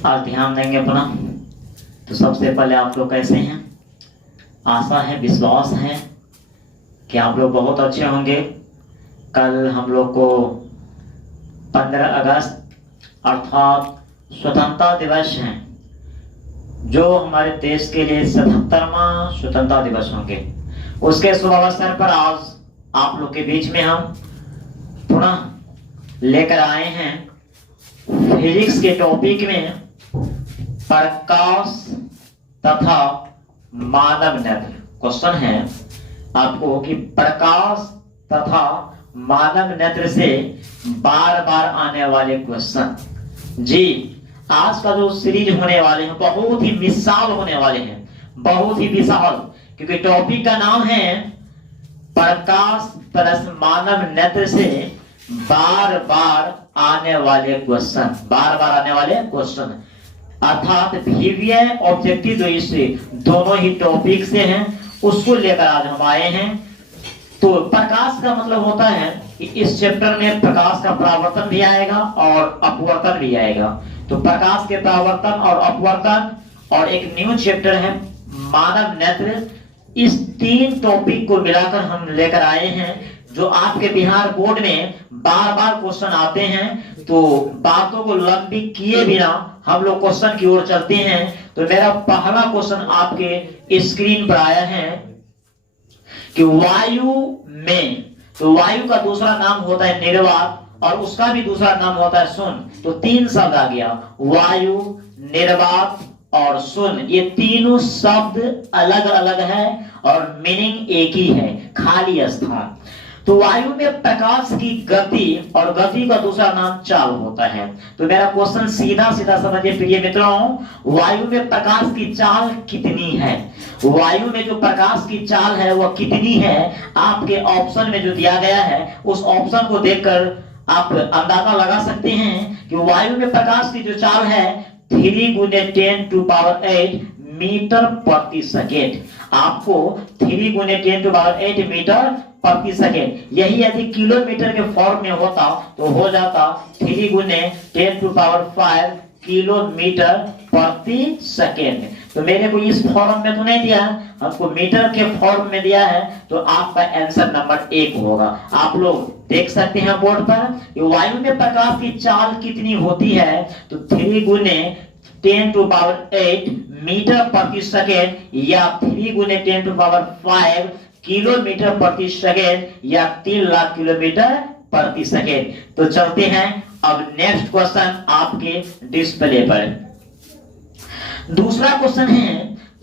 आज ध्यान देंगे अपना। तो सबसे पहले आप लोग कैसे हैं? आशा है, विश्वास है कि आप लोग बहुत अच्छे होंगे। कल हम लोग को 15 अगस्त अर्थात स्वतंत्रता दिवस है, जो हमारे देश के लिए 77वां स्वतंत्रता दिवस होंगे। उसके शुभ अवसर पर आज आप लोग के बीच में हम पुनः लेकर आए हैं फिजिक्स के टॉपिक में प्रकाश तथा मानव नेत्र। क्वेश्चन है आपको कि प्रकाश तथा मानव नेत्र से बार बार आने वाले क्वेश्चन। जी, आज का जो सीरीज होने वाले हैं बहुत ही विशाल होने वाले हैं, बहुत ही विशाल, क्योंकि टॉपिक का नाम है प्रकाश प्लस मानव नेत्र से बार बार आने वाले क्वेश्चन। बार बार आने वाले क्वेश्चन अर्थात विवियर ऑब्जेक्टिव दृष्टि दोनों ही टॉपिक से हैं, उसको लेकर आज हम आए हैं। तो प्रकाश का मतलब होता है कि इस चैप्टर में प्रकाश का परावर्तन भी आएगा और अपवर्तन भी आएगा। तो प्रकाश के परावर्तन और अपवर्तन और एक न्यू चैप्टर है मानव नेत्र। इस तीन टॉपिक को मिलाकर हम लेकर आए हैं, जो आपके बिहार बोर्ड में बार बार क्वेश्चन आते हैं। तो बातों को लंबी किए बिना हम लोग क्वेश्चन की ओर चलते हैं। तो मेरा पहला क्वेश्चन आपके स्क्रीन पर आया है कि वायु में, तो वायु का दूसरा नाम होता है निर्वात और उसका भी दूसरा नाम होता है शून्य। तो तीन शब्द आ गया, वायु, निर्वात और शून्य। ये तीनों शब्द अलग अलग है और मीनिंग एक ही है, खाली स्थान। तो वायु में प्रकाश की गति और गति का दूसरा नाम चाल होता है। तो मेरा क्वेश्चन सीधा सीधा समझिए प्रिय मित्रों, वायु में प्रकाश की चाल कितनी है? वायु में जो प्रकाश की चाल है वह कितनी है? आपके ऑप्शन में जो दिया गया है उस ऑप्शन को देखकर आप अंदाजा लगा सकते हैं कि वायु में प्रकाश की जो चाल है 3 × 10⁸ मीटर प्रति सेकेंड। आपको 3 × 10⁸ मीटर प्रति सेकेंड, यही यदि किलोमीटर के फॉर्म में होता तो हो जाता 3 × 10⁵ किलोमीटर प्रति सेकेंड। तो मेरे को इस फॉर्म में तो नहीं दिया, हमको मीटर के फॉर्म में दिया है। तो आपका आंसर नंबर 1 होगा। आप लोग देख सकते हैं बोर्ड पर कि वायु में प्रकाश की चाल कितनी होती है। तो 3 × 10⁸ मीटर प्रति सेकेंड या 3 × 10⁵ किलोमीटर प्रति सेकेंड या 3 लाख किलोमीटर प्रति सेकेंड। तो चलते हैं अब नेक्स्ट क्वेश्चन आपके डिस्प्ले पर। दूसरा क्वेश्चन है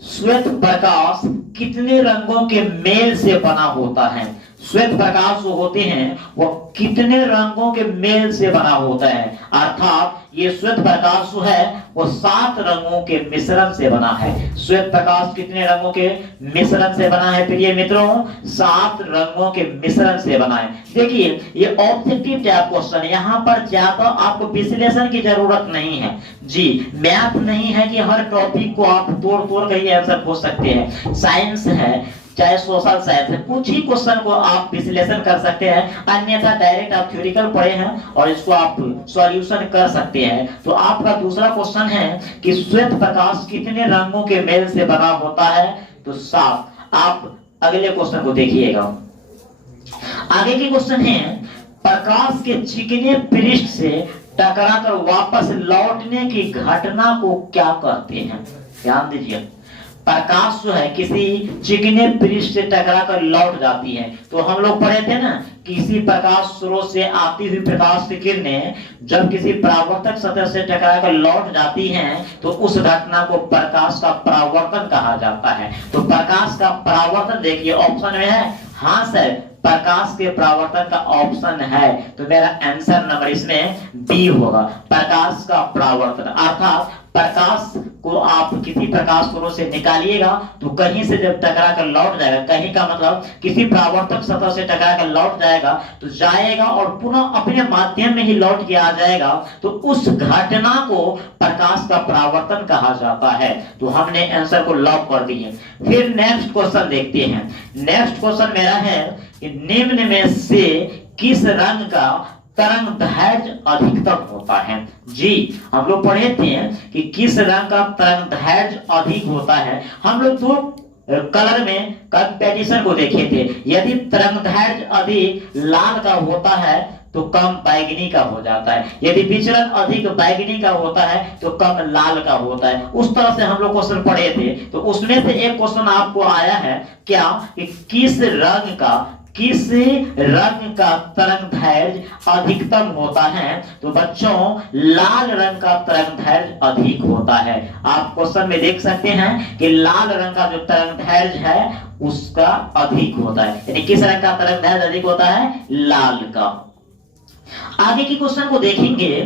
श्वेत प्रकाश कितने रंगों के मेल से बना होता है? श्वेत प्रकाश जो होते हैं वो कितने रंगों के मेल से बना होता है? अर्थात ये श्वेत प्रकाश जो है वो 7 रंगों के मिश्रण से बना है। श्वेत प्रकाश कितने रंगों के मिश्रण से बना है प्रिय मित्रों? 7 रंगों के मिश्रण से बना है। देखिए ये ऑब्जेक्टिव टाइप क्वेश्चन है, यहाँ पर ज्यादा आपको विश्लेषण की जरूरत नहीं है। जी, मैथ नहीं है कि हर टॉपिक को आप तोड़ तोड़ कर आंसर पूछ सकते हैं। साइंस है चाहे सोशल साइंस है, कुछ ही क्वेश्चन को आप विश्लेषण कर सकते हैं, अन्यथा डायरेक्ट आप थ्योरिकल पढ़े हैं और इसको आप सॉल्यूशन कर सकते हैं। तो आपका दूसरा क्वेश्चन है कि श्वेत प्रकाश कितने रंगों के मेल से बना होता है? तो 7। आप अगले क्वेश्चन को देखिएगा। आगे के क्वेश्चन है प्रकाश के चिकने पृष्ठ से टकराकर वापस लौटने की घटना को क्या कहते हैं? ध्यान दीजिए, प्रकाश जो है किसी चिकने पृष्ठ से टकराकर लौट जाती है। तो हम लोग पढ़े थे ना, किसी प्रकाश स्रोत से आती हुई प्रकाश की किरणें जब किसी परावर्तक सतह से टकराकर लौट जाती हैं तो उस घटना को प्रकाश का परावर्तन कहा जाता है। तो प्रकाश का परावर्तन देखिए ऑप्शन में है, हाँ सर प्रकाश के परावर्तन का ऑप्शन है। तो मेरा आंसर नंबर इसमें बी होगा, प्रकाश का परावर्तन। अर्थात प्रकाश को आप किसी प्रकाश स्रोत से निकालिएगा तो कहीं से जब टकरा कर लौट जाएगा, कहीं का मतलब किसी परावर्तक सतह से टकरा कर लौट जाएगा तो जाएगा और पुनः अपने माध्यम में ही लौट के आ जाएगा, तो उस घटना को प्रकाश का परावर्तन कहा जाता है। तो हमने आंसर को लॉक कर दिए। फिर नेक्स्ट क्वेश्चन देखते हैं। नेक्स्ट क्वेश्चन मेरा है कि निम्न में से किस रंग का तरंग दैर्घ्य अधिकतम होता है। जी, हम लोग पढ़े थे कि किस रंग का तरंग दैर्घ्य अधिक होता है। हम लोग दो कलर में कंपैरिजन को देखे थे। यदि तरंग दैर्घ्य अधिक लाल का होता है तो कम बैगनी का हो जाता है, यदि विचलन अधिक बैगनी का होता है तो कम लाल का होता है। उस तरह से हम लोग क्वेश्चन पढ़े थे। तो उसमें से एक क्वेश्चन आपको आया है क्या कि किस रंग का तरंग दैर्घ्य अधिकतम होता है। तो बच्चों लाल रंग का तरंग दैर्घ्य अधिक होता है। आप क्वेश्चन में देख सकते हैं कि लाल रंग का जो तरंग दैर्घ्य है उसका अधिक होता है। यानी किस रंग का तरंग दैर्घ्य अधिक होता है? लाल का। आगे की क्वेश्चन को देखेंगे।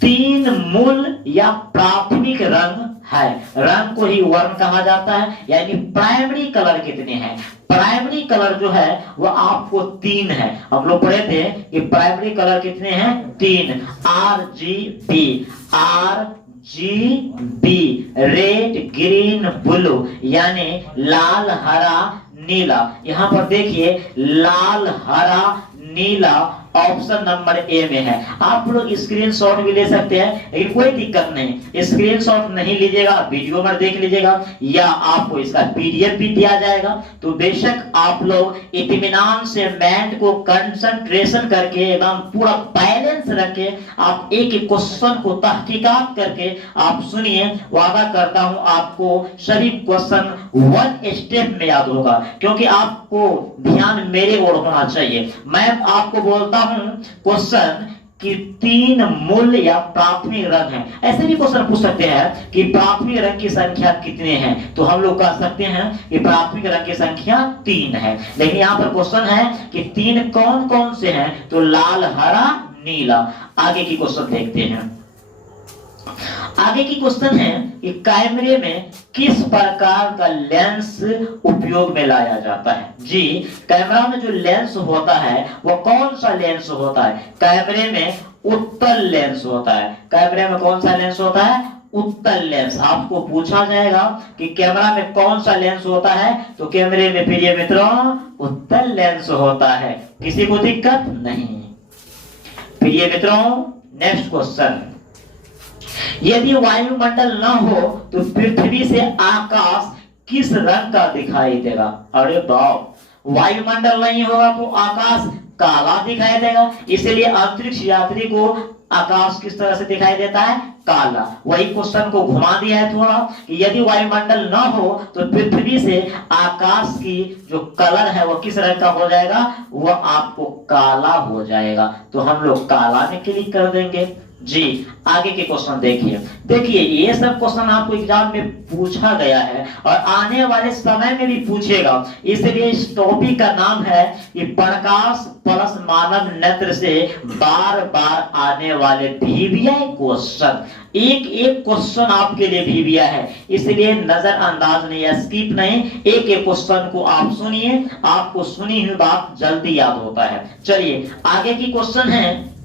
तीन मूल या प्राथमिक रंग है, रंग को ही वर्ण कहा जाता है, यानी प्राइमरी कलर कितने हैं। प्राइमरी कलर जो है वो आपको तीन है। हम लोग पढ़े थे कि प्राइमरी कलर कितने हैं? तीन। RGB रेड ग्रीन ब्लू, यानी लाल हरा नीला। यहाँ पर देखिए लाल हरा नीला ऑप्शन नंबर ए में है। आप लोग स्क्रीनशॉट भी ले सकते हैं, लेकिन कोई दिक्कत नहीं, स्क्रीनशॉट नहीं लीजिएगा, वीडियो में देख लीजिएगा, या आपको इसका पीडीएफ भी दिया जाएगा। तो बेशक आप लोग इत्मीनान से मैथ को कंसंट्रेशन करके एकदम पूरा बैलेंस रख के आप एक एक क्वेश्चन को तहकीकात करके आप सुनिए। वादा करता हूं आपको सभी क्वेश्चन वन स्टेप में याद होगा, क्योंकि आपको ध्यान मेरे ओर होना चाहिए। मैं आपको बोलता हूं क्वेश्चन कि तीन मूल या प्राथमिक रंग हैं। ऐसे भी क्वेश्चन पूछ सकते हैं कि प्राथमिक रंग की संख्या कितने हैं, तो हम लोग कह सकते हैं कि प्राथमिक रंग की संख्या तीन है। लेकिन यहाँ पर क्वेश्चन है कि तीन कौन कौन से हैं, तो लाल हरा नीला। आगे की क्वेश्चन देखते हैं। आगे की क्वेश्चन है कि कैमरे में किस प्रकार का लेंस उपयोग में लाया जाता है। जी, कैमरा में जो लेंस होता है वो कौन सा लेंस होता है? कैमरे में उत्तल लेंस होता है। कैमरे में कौन सा लेंस होता है? उत्तल लेंस। आपको पूछा जाएगा कि कैमरा में कौन सा लेंस होता है, तो कैमरे में प्रिय मित्रों उत्तल लेंस होता है। किसी को दिक्कत नहीं। प्रिय मित्रों नेक्स्ट क्वेश्चन, यदि वायुमंडल न हो तो पृथ्वी से आकाश किस रंग का दिखाई देगा? अरे बाप, वायुमंडल नहीं होगा तो आकाश काला दिखाई देगा। इसलिए अंतरिक्ष यात्री को आकाश किस तरह से दिखाई देता है? काला। वही क्वेश्चन को घुमा दिया है थोड़ा कि यदि वायुमंडल न हो तो पृथ्वी से आकाश की जो कलर है वो किस रंग का हो जाएगा? वो आपको काला हो जाएगा। तो हम लोग काला में क्लिक कर देंगे। जी, आगे के क्वेश्चन देखिए ये सब क्वेश्चन आपको एग्जाम में पूछा गया है और आने वाले समय में भी पूछेगा। इसलिए इस टॉपिक का नाम है कि प्रकाश प्लस मानव नेत्र से बार बार आने वाले वीवीआई क्वेश्चन। एक एक क्वेश्चन आपके लिए वीवीआई है, इसलिए नजरअंदाज नहीं, स्किप नहीं, एक एक क्वेश्चन को आप सुनिए, आपको सुनी हुई बात जल्दी याद होता है। चलिए आगे की क्वेश्चन है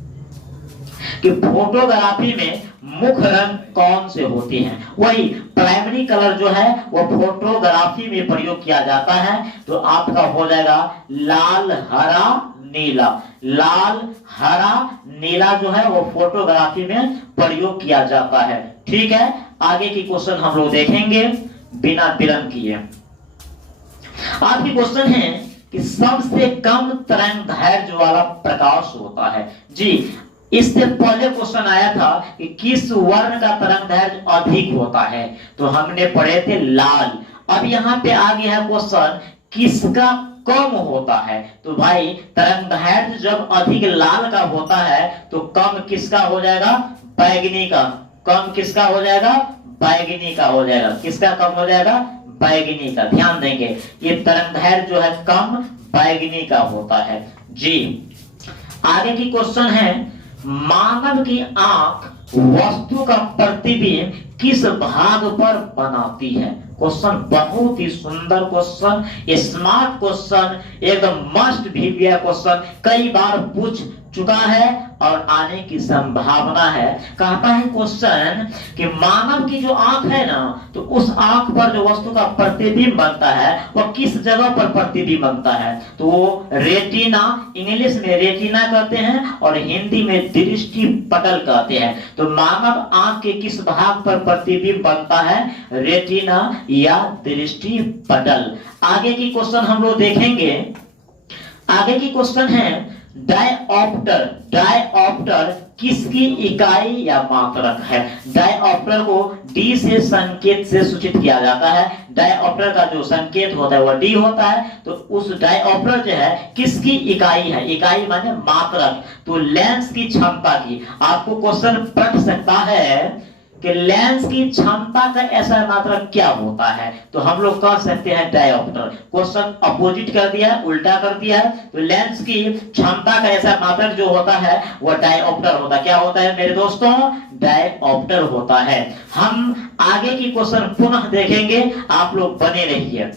कि फोटोग्राफी में मुख्य रंग कौन से होते हैं। वही प्राइमरी कलर जो है वो फोटोग्राफी में प्रयोग किया जाता है। तो आपका हो जाएगा लाल हरा नीला। लाल हरा नीला जो है वो फोटोग्राफी में प्रयोग किया जाता है। ठीक है, आगे की क्वेश्चन हम लोग देखेंगे बिना विलंब किए। आपकी क्वेश्चन है कि सबसे कम तरंग दैर्घ्य वाला प्रकाश होता है। जी, इससे पहले क्वेश्चन आया था कि किस वर्ण का तरंग दैर्घ्य अधिक होता है, तो हमने पढ़े थे लाल। अब यहाँ पे आ गया है क्वेश्चन किसका कम होता है। तो भाई तरंग दैर्घ्य जब अधिक लाल का होता है तो कम किसका हो जाएगा? बैगनी का। कम किसका हो जाएगा? बैगनी का हो जाएगा। किसका कम हो जाएगा? बैगनी का। ध्यान देंगे ये तरंग दैर्घ्य जो है कम बैगनी का होता है। जी, आगे की क्वेश्चन है मानव की आंख वस्तु का प्रतिबिंब किस भाग पर बनाती है। क्वेश्चन बहुत ही सुंदर क्वेश्चन, स्मार्ट क्वेश्चन, एकदम मस्ट वीवीआई क्वेश्चन, कई बार पूछ चुका है और आने की संभावना है। कहता है क्वेश्चन कि मानव की जो आंख है ना, तो उस आंख पर जो वस्तु का प्रतिबिंब बनता है वह किस जगह पर प्रतिबिंब बनता है? तो वो रेटिना, इंग्लिश में रेटिना कहते हैं और हिंदी में दृष्टि पटल कहते हैं। तो मानव आंख के किस भाग पर प्रतिबिंब बनता है? रेटिना या दृष्टि पटल। आगे की क्वेश्चन हम लोग देखेंगे। आगे की क्वेश्चन है डायऑप्टर। डायऑप्टर किसकी इकाई या मात्रक है? डायऑप्टर को डी से संकेत से सूचित किया जाता है। डायऑप्टर का जो संकेत होता है वह डी होता है। तो उस डायऑप्टर जो है किसकी इकाई है? इकाई माने मात्रक। तो लेंस की क्षमता की। आपको क्वेश्चन पढ़ सकता है कि लेंस की क्षमता का ऐसा मात्रक क्या होता है? तो हम लोग कह सकते हैं डायऑप्टर। क्वेश्चन अपोजिट कर दिया है, उल्टा कर दिया है। तो लेंस की क्षमता का ऐसा मात्रक जो होता है वह डायऑप्टर होता है। क्या होता है मेरे दोस्तों? डायऑप्टर होता है। हम आगे की क्वेश्चन पुनः देखेंगे, आप लोग बने रहिए।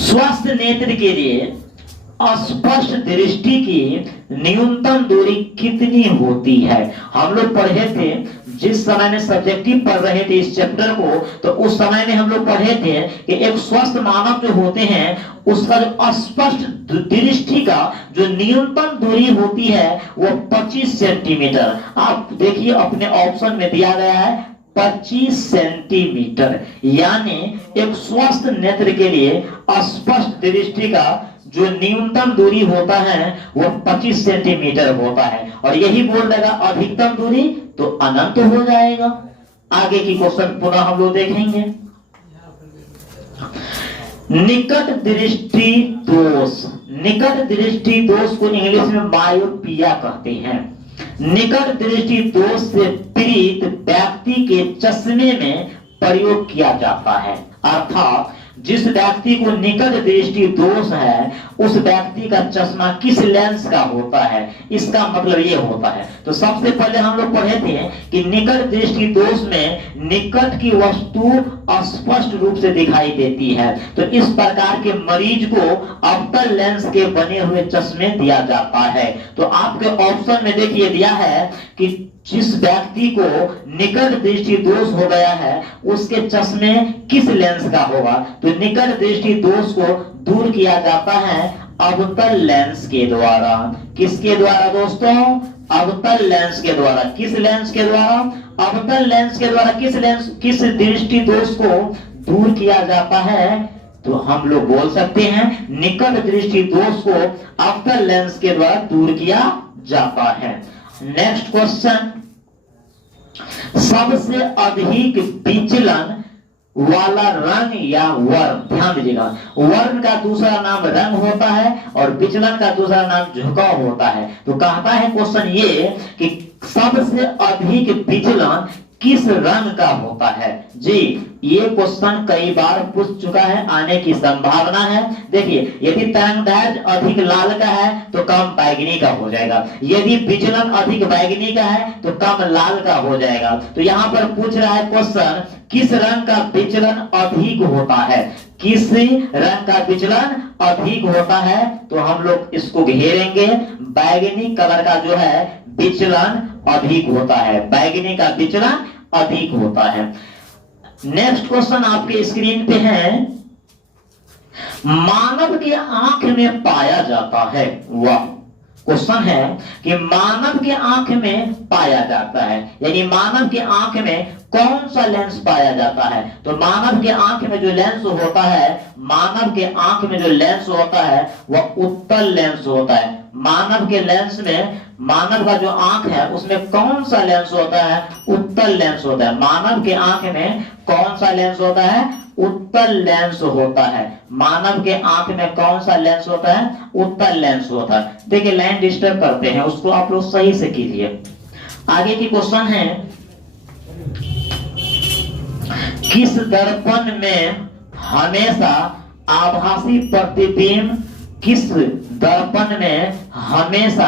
स्वस्थ नेत्र के लिए स्पष्ट दृष्टि की न्यूनतम दूरी कितनी होती है? हम लोग पढ़े थे, जिस समय में सब्जेक्टिव पढ़ रहे थे इस चैप्टर को, तो उस समय में हम लोग पढ़े थे कि एक स्वस्थ मानव जो होते हैं उसका जो स्पष्ट दृष्टि का जो न्यूनतम दूरी होती है वो 25 सेंटीमीटर। आप देखिए अपने ऑप्शन में दिया गया है 25 सेंटीमीटर। यानी एक स्वस्थ नेत्र के लिए स्पष्ट दृष्टि का जो न्यूनतम दूरी होता है वो 25 सेंटीमीटर होता है। और यही बोल देगा अधिकतम दूरी तो अनंत हो जाएगा। आगे की क्वेश्चन पुनः हम लोग देखेंगे। निकट दृष्टि दोष। निकट दृष्टि दोष को इंग्लिश में मायोपिया कहते हैं। निकट दृष्टि दोष से पीड़ित व्यक्ति के चश्मे में प्रयोग किया जाता है। अर्थात जिस व्यक्ति को निकट दृष्टि दोष है उस व्यक्ति का चश्मा किस लेंस का होता है, इसका मतलब ये होता है। तो सबसे पहले हम लोग पढ़े थे कि निकट दृष्टि दोष में निकट की वस्तु स्पष्ट रूप से दिखाई देती है। तो इस प्रकार के मरीज को अवतल लेंस के बने हुए चश्मे दिया जाता है। तो आपके ऑप्शन में देखिए दिया है कि जिस व्यक्ति को निकट दृष्टि दोष हो गया है उसके चश्मे किस लेंस का होगा? तो निकट दृष्टि दोष को दूर किया जाता है अवतल लेंस के द्वारा। किसके द्वारा दोस्तों? अवतल लेंस के द्वारा। किस लेंस के द्वारा? अवतल लेंस के द्वारा। किस दृष्टि दोष को दूर किया जाता है? तो हम लोग बोल सकते हैं निकट दृष्टि दोष को अवतल लेंस के द्वारा दूर किया जाता है। नेक्स्ट क्वेश्चन, सबसे अधिक विचलन वाला रंग या वर्ण। ध्यान दीजिएगा, वर्ण का दूसरा नाम रंग होता है और विचलन का दूसरा नाम झुकाव होता है। तो कहता है क्वेश्चन ये कि सबसे अधिक विचलन किस रंग का होता है? जी ये क्वेश्चन कई बार पूछ चुका है, आने की संभावना है। देखिए यदि तरंगदैर्घ्य अधिक लाल का है तो कम बैगनी का हो जाएगा। यदि विचलन अधिक बैगनी का है तो कम लाल का हो जाएगा। तो यहाँ पर पूछ रहा है क्वेश्चन किस रंग का विचलन अधिक होता है? किस रंग का विचलन अधिक होता है? तो हम लोग इसको घेरेंगे, बैगनी कलर का जो है विचलन अधिक होता है। बैगनी का विचलन अधिक होता है। नेक्स्ट क्वेश्चन आपके स्क्रीन पे है, मानव के आंख में पाया जाता है। वाह, क्वेश्चन है कि मानव के आंख में पाया जाता है, यानी मानव के आंख में कौन सा लेंस पाया जाता है? तो मानव के आंख में जो लेंस होता है, मानव के आंख में जो लेंस होता है वह उत्तल लेंस होता है। मानव के लेंस में, मानव का जो आंख है उसमें कौन सा लेंस होता है? उत्तल लेंस होता है। मानव के आंख में कौन सा लेंस होता है? उत्तल लेंस होता है। मानव के आंख में कौन सा लेंस होता है? उत्तल लेंस होता है। देखिए लाइन डिस्टर्ब करते हैं, उसको आप लोग सही से कीजिए। आगे की क्वेश्चन है, किस दर्पण में हमेशा आभासी प्रतिबिंब, किस दर्पण में हमेशा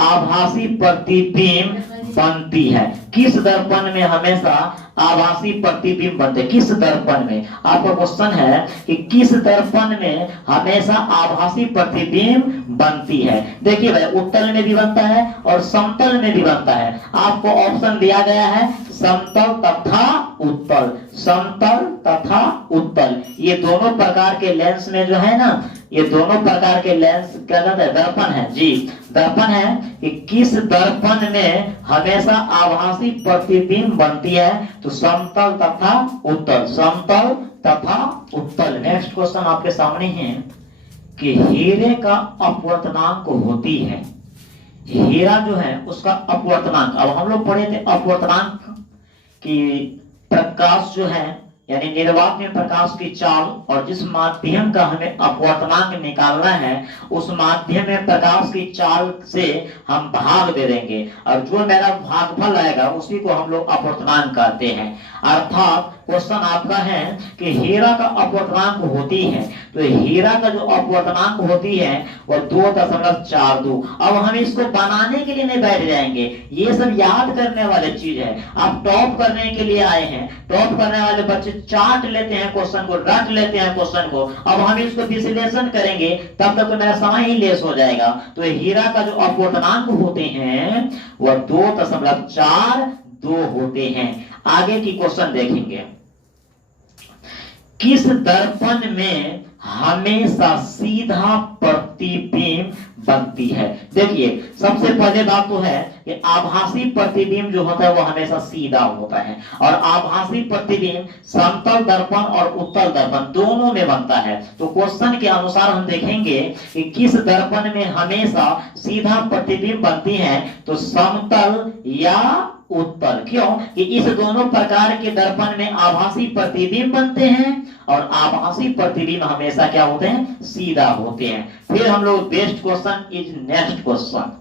आभासी प्रतिबिंब बनती है। किस दर्पण में हमेशा आभासी प्रतिबिंब बनते हैं? किस दर्पण में? आपका क्वेश्चन है कि किस दर्पण में हमेशा आभासी प्रतिबिंब बनती है। देखिए भाई, उत्तल में भी बनता है और समतल में भी बनता है। आपको ऑप्शन दिया गया है समतल तथा उत्तल, समतल तथा उत्तल। ये दोनों प्रकार के लेंस में जो है ना, ये दोनों प्रकार के लेंस क्या कहते हैं? दर्पण है जी, दर्पण है कि किस दर्पण में हमेशा आभासी प्रतिबिंब बनती है, तो समतल तथा उत्तल, समतल तथा उत्तल। नेक्स्ट क्वेश्चन आपके सामने है कि हीरे का अपवर्तनांक होती है। हीरा जो है उसका अपवर्तनांक, अब हम लोग पढ़े थे अपवर्तनांक कि प्रकाश जो है यानी निर्वात में प्रकाश की चाल और जिस माध्यम का हमें अपवर्तनांक निकालना है उस माध्यम में प्रकाश की चाल से हम भाग दे देंगे और जो मेरा भागफल आएगा उसी को हम लोग अपवर्तनांक कहते हैं। अर्थात क्वेश्चन आपका है कि हीरा का अपवर्तनांक होती है, तो हीरा का जो अपवर्तनांक होती है वह 2.42। अब हम इसको बनाने के लिए नहीं बैठ जाएंगे, ये सब याद करने वाले चीज है। आप टॉप करने के लिए आए हैं, टॉप करने वाले बच्चे चार्ट लेते हैं क्वेश्चन को, रट लेते हैं क्वेश्चन को। अब हम इसको विश्लेषण करेंगे तब तक तो मेरा समय ही लेस हो जाएगा। तो हीरा का जो अपवर्तनांक होते हैं वह 2.42 होते हैं। आगे की क्वेश्चन देखेंगे, किस दर्पण में हमेशा सीधा प्रतिबिंब बनती है? देखिए, सबसे पहले बात तो है कि आभासी प्रतिबिंब जो होता है वो हमेशा सीधा होता है और आभासी प्रतिबिंब समतल दर्पण और उत्तल दर्पण दोनों में बनता है। तो क्वेश्चन के अनुसार हम देखेंगे कि किस दर्पण में हमेशा सीधा प्रतिबिंब बनती है, तो समतल या उत्तल। क्यों? कि इस दोनों प्रकार के दर्पण में आभासी प्रतिबिंब बनते हैं और आभासी प्रतिबिंब हमेशा क्या होते हैं? सीधा होते हैं। फिर हम लोग best question is next question,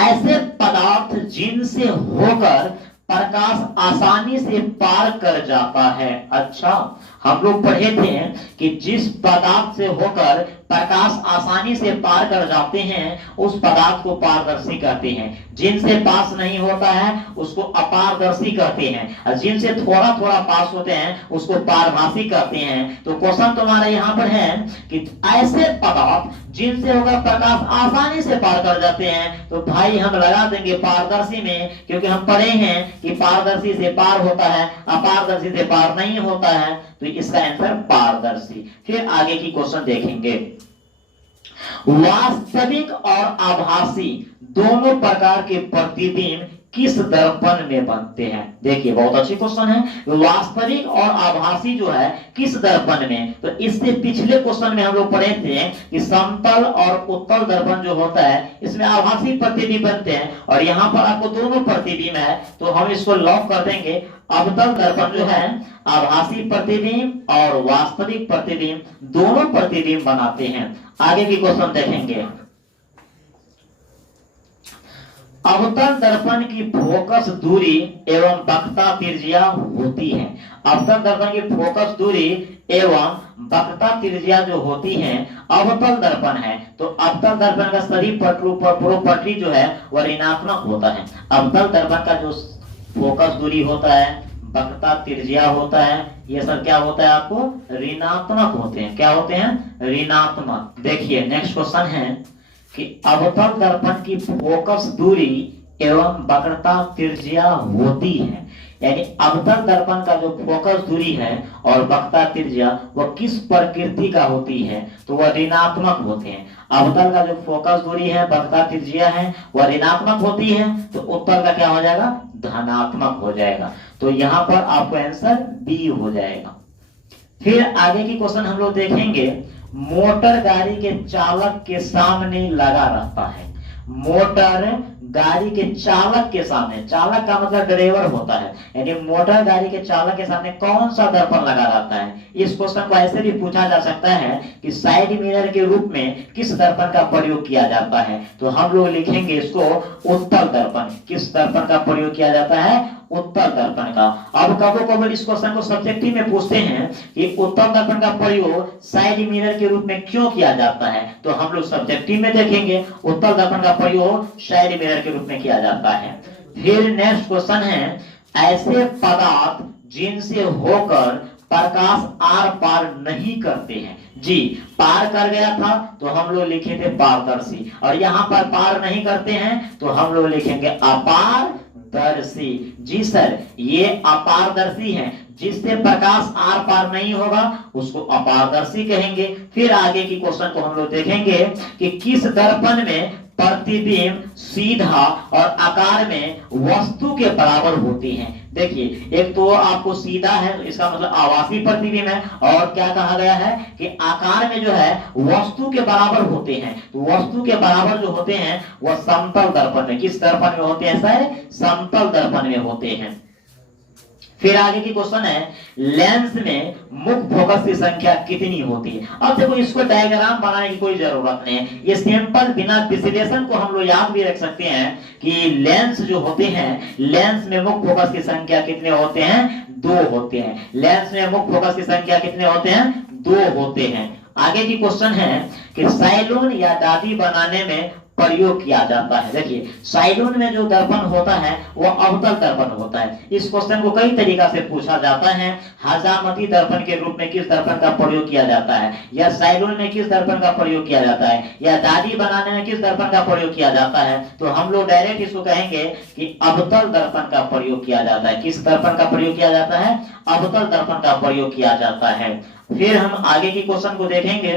ऐसे पदार्थ जिनसे होकर प्रकाश आसानी से पार कर जाता है। अच्छा, हम लोग पढ़े थे कि जिस पदार्थ से होकर प्रकाश आसानी से पार कर जाते हैं उस पदार्थ को पारदर्शी कहते हैं। जिनसे पास नहीं होता है उसको अपारदर्शी कहते हैं और जिनसे थोड़ा थोड़ा पास होते हैं उसको पारभासी कहते हैं। तो क्वेश्चन तुम्हारा यहाँ पर है कि ऐसे पदार्थ जिनसे होकर प्रकाश आसानी से पार कर जाते हैं, तो भाई हम लगा देंगे पारदर्शी में, क्योंकि हम पढ़े हैं कि पारदर्शी से पार होता है, अपारदर्शी से पार नहीं होता है। तो इसका आंसर पारदर्शी। फिर आगे की क्वेश्चन देखेंगे, वास्तविक और आभासी दोनों प्रकार के प्रतिबिंब किस दर्पण में बनते हैं? देखिए, बहुत अच्छी क्वेश्चन है। वास्तविक और आभासी जो है किस दर्पण में? तो इससे पिछले क्वेश्चन में हम लोग पढ़े थे कि समतल और उत्तल दर्पण जो होता है इसमें आभासी प्रतिबिंब बनते हैं और यहाँ पर आपको दोनों प्रतिबिंब है, तो हम इसको लॉक कर देंगे। अवतल दर्पण जो है आभासी प्रतिबिंब और वास्तविक प्रतिबिंब दोनों प्रतिबिंब बनाते हैं। आगे की क्वेश्चन देखेंगे, अवतल दर्पण की फोकस दूरी एवं वक्रता त्रिज्या होती है। अवतल दर्पण की फोकस दूरी एवं वक्रता त्रिज्या जो होती है अवतल दर्पण है, तो अवतल दर्पण का सभी प्रॉपर्टी जो है वह ऋणात्मक होता है। अवतल दर्पण का जो फोकस दूरी होता है, वक्रता त्रिज्या होता है, ये सब क्या होता है? आपको ऋणात्मक होते हैं। क्या होते हैं? ऋणात्मक। देखिए, नेक्स्ट क्वेश्चन है कि अवतल दर्पण की फोकस दूरी एवं वक्रता त्रिज्या होती है, यानी अवतल दर्पण का जो फोकस दूरी है और वक्रता त्रिज्या वह किस प्रकृति का होती है? तो वह ऋणात्मक होते हैं। अवतल का जो फोकस दूरी है, वक्रता त्रिज्या है, वह ऋणात्मक होती है, तो उत्तल का क्या हो जाएगा? धनात्मक हो जाएगा। तो यहाँ पर आपको आंसर बी हो जाएगा। फिर आगे की क्वेश्चन हम लोग देखेंगे, मोटर गाड़ी के चालक के सामने लगा रहता है। मोटर गाड़ी के चालक के सामने, चालक का मतलब ड्राइवर होता है, यानी मोटर गाड़ी के चालक के सामने कौन सा दर्पण लगा रहता है? इस क्वेश्चन को ऐसे भी पूछा जा सकता है कि साइड मिरर के रूप में किस दर्पण का प्रयोग किया जाता है? तो हम लोग लिखेंगे इसको उत्तल दर्पण। किस दर्पण का प्रयोग किया जाता है? उत्तल दर्पण का। अब कबो कबो इस क्वेश्चन को सब्जेक्टिव में पूछते हैं कि उत्तल दर्पण का प्रयोग साइड मिरर के रूप में क्यों किया जाता है? तो हम लोग सब्जेक्टिव में देखेंगे उत्तल दर्पण का प्रयोग साइड मिरर के रूप में किया जाता है। फिर नेक्स्ट क्वेश्चन है, ऐसे पदार्थ जिनसे होकर प्रकाश आर पार नहीं करते हैं। जी, पार कर गया था तो हम लोग लिखे थे पारदर्शी, और यहाँ पर पार नहीं करते हैं तो हम लोग लिखेंगे अपारदर्शी। जी सर, ये अपारदर्शी है, जिससे प्रकाश आर पार नहीं होगा उसको अपारदर्शी कहेंगे। फिर आगे की क्वेश्चन को हम लोग देखेंगे कि किस दर्पण में प्रतिबिंब सीधा और आकार में वस्तु के बराबर होती हैं। देखिए, एक तो आपको सीधा है तो इसका मतलब आभासी प्रतिबिंब है, और क्या कहा गया है कि आकार में जो है वस्तु के बराबर होते हैं। तो वस्तु के बराबर जो होते हैं वह समतल दर्पण में, किस दर्पण में होते हैं सर? समतल दर्पण में होते हैं। फिर आगे की क्वेश्चन है, लेंस में मुख्य फोकस की संख्या कितनी होती है? अब देखो, इसको डायग्राम बनाने की कोई जरूरत नहीं है, ये सिंपल बिना विश्लेषण को हम लोग याद भी रख सकते हैं कि लेंस जो होते हैं, लेंस में मुख्य फोकस की संख्या कितने होते हैं? 2 होते हैं। लेंस में मुख्य फोकस की संख्या कितने होते हैं? 2 होते हैं। आगे की क्वेश्चन है कि साइलोन या दादी बनाने में प्रयोग किया जाता है। देखिए, साइलोन में जो दर्पण होता है वो अवतल दर्पण होता है। इस क्वेश्चन को कई तरीका से पूछा जाता है। हजामती दर्पण के रूप में किस दर्पण का प्रयोग किया जाता है, या साइलोन में किस दर्पण का प्रयोग किया जाता है, या दादी बनाने में किस दर्पण का प्रयोग किया जाता है? तो हम लोग डायरेक्ट इसको कहेंगे कि अवतल दर्पण का प्रयोग किया जाता है। किस दर्पण का प्रयोग किया जाता है? अवतल दर्पण का प्रयोग किया जाता है। फिर हम आगे की क्वेश्चन को देखेंगे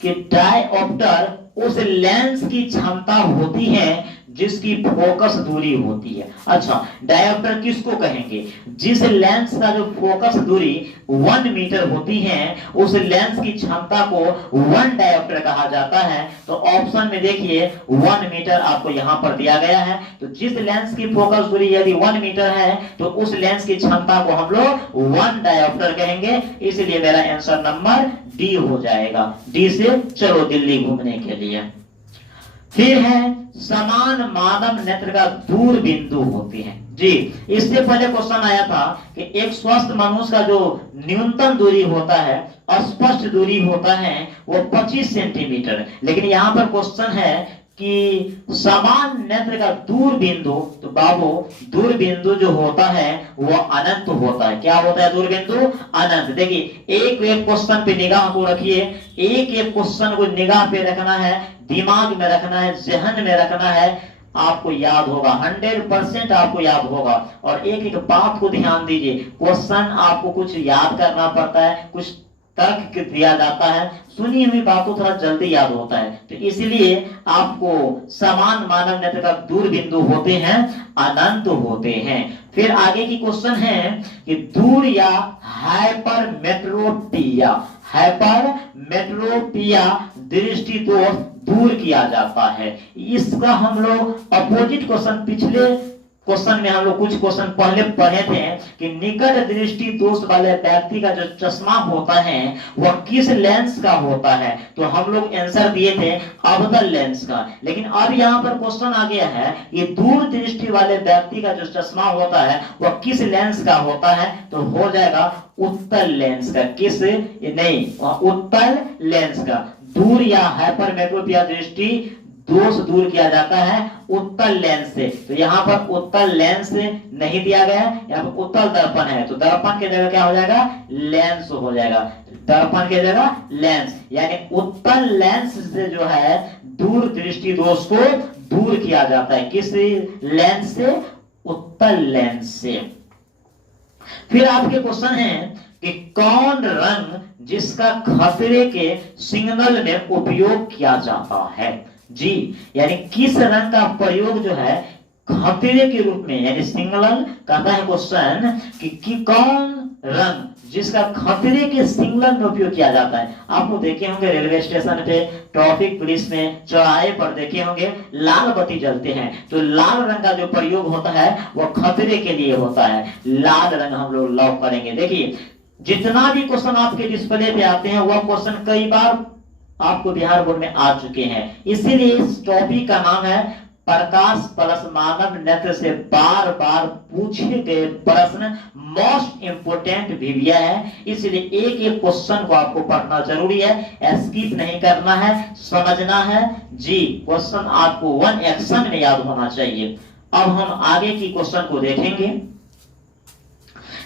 कि डायऑप्टर उस लेंस की क्षमता होती है जिसकी फोकस दूरी होती है। अच्छा, डायऑप्टर किसको कहेंगे? जिस लेंस का जो फोकस दूरी 1 मीटर होती है उस लेंस की क्षमता को 1 डायऑप्टर कहा जाता है। तो ऑप्शन में देखिए 1 मीटर आपको यहाँ पर दिया गया है। तो जिस लेंस की फोकस दूरी यदि 1 मीटर है तो उस लेंस की क्षमता को हम लोग 1 डायऑप्टर कहेंगे। इसलिए मेरा आंसर नंबर डी हो जाएगा। डी से चलो दिल्ली घूमने के लिए। फिर है, समान मानव नेत्र का दूर बिंदु होती है। जी, इससे पहले क्वेश्चन आया था कि एक स्वस्थ मनुष्य का जो न्यूनतम दूरी होता है, स्पष्ट दूरी होता है, वो 25 सेंटीमीटर। लेकिन यहाँ पर क्वेश्चन है कि समान नेत्र का दूर बिंदु, तो बाबू दूर बिंदु जो होता है वो अनंत होता है। क्या होता है दूर बिंदु? अनंत। देखिए, एक एक क्वेश्चन पे निगाह को रखिए, एक एक क्वेश्चन को निगाह पे रखना है, दिमाग में रखना है, जहन में रखना है, आपको याद होगा, 100% आपको याद होगा। और एक एक बात को ध्यान दीजिए, क्वेश्चन आपको कुछ याद करना पड़ता है, कुछ तर्क दिया जाता है, सुनी हुई बातों थोड़ा जल्दी याद होता है। तो इसलिए आपको समान मानव नेत्र का दूर बिंदु होते हैं, अनंत होते हैं। फिर आगे की क्वेश्चन है कि दूर या हाइपरमेट्रोपिया, हाइपरमेट्रोपिया दृष्टि दोष दूर किया जाता है। इसका हम लोग अपोजिट क्वेश्चन पिछले क्वेश्चन में हम लोग कुछ क्वेश्चन पहले पढ़े थे कि निकट दृष्टि दोष वाले व्यक्ति का जो चश्मा होता है वह किस लेंस का होता है? तो हम लोग आंसर दिए थे अवतल लेंस का। लेकिन अब यहाँ पर क्वेश्चन आ गया है ये दूर दृष्टि वाले व्यक्ति का जो चश्मा होता है वह किस लेंस का होता है? तो हो जाएगा उत्तल लेंस का। किस नहीं, उत्तल लेंस का। दूर या हाइपरमेट्रोपिया दृष्टि दोष दूर किया जाता है उत्तल लेंस से। तो यहाँ पर उत्तल लेंस नहीं दिया गया, यहाँ पर उत्तल दर्पण है, तो दर्पण की जगह क्या हो जाएगा? लेंस हो जाएगा। दर्पण की जगह लेंस, यानी उत्तल लेंस से जो है दूर दृष्टि दोष को दूर किया जाता है। किस लेंस से? उत्तल लेंस से। फिर आपके क्वेश्चन है कि कौन रंग जिसका खतरे के सिग्नल में उपयोग किया जाता है? जी, यानी किस रंग का प्रयोग जो है खतरे के रूप में, यानी सिग्नल कहता है क्वेश्चन कि कौन रंग जिसका खतरे के सिग्नल में उपयोग किया जाता है। आपको देखे होंगे रेलवे स्टेशन पे, ट्रैफिक पुलिस में, चौराहे पर देखे होंगे लाल बत्ती जलते हैं, तो लाल रंग का जो प्रयोग होता है वह खतरे के लिए होता है। लाल रंग हम लोग लॉक करेंगे। देखिए, जितना भी क्वेश्चन आपके डिस्प्ले पे आते हैं वह क्वेश्चन कई बार आपको बिहार बोर्ड में आ चुके हैं। इसीलिए इस टॉपिक का नाम है प्रकाश प्लस मानव नेत्र से बार बार पूछे गए प्रश्न मोस्ट इंपोर्टेंट विविया है। इसलिए एक एक क्वेश्चन को आपको पढ़ना जरूरी है, स्किप नहीं करना है, समझना है। जी, क्वेश्चन आपको 1 एक्शन में याद होना चाहिए। अब हम आगे की क्वेश्चन को देखेंगे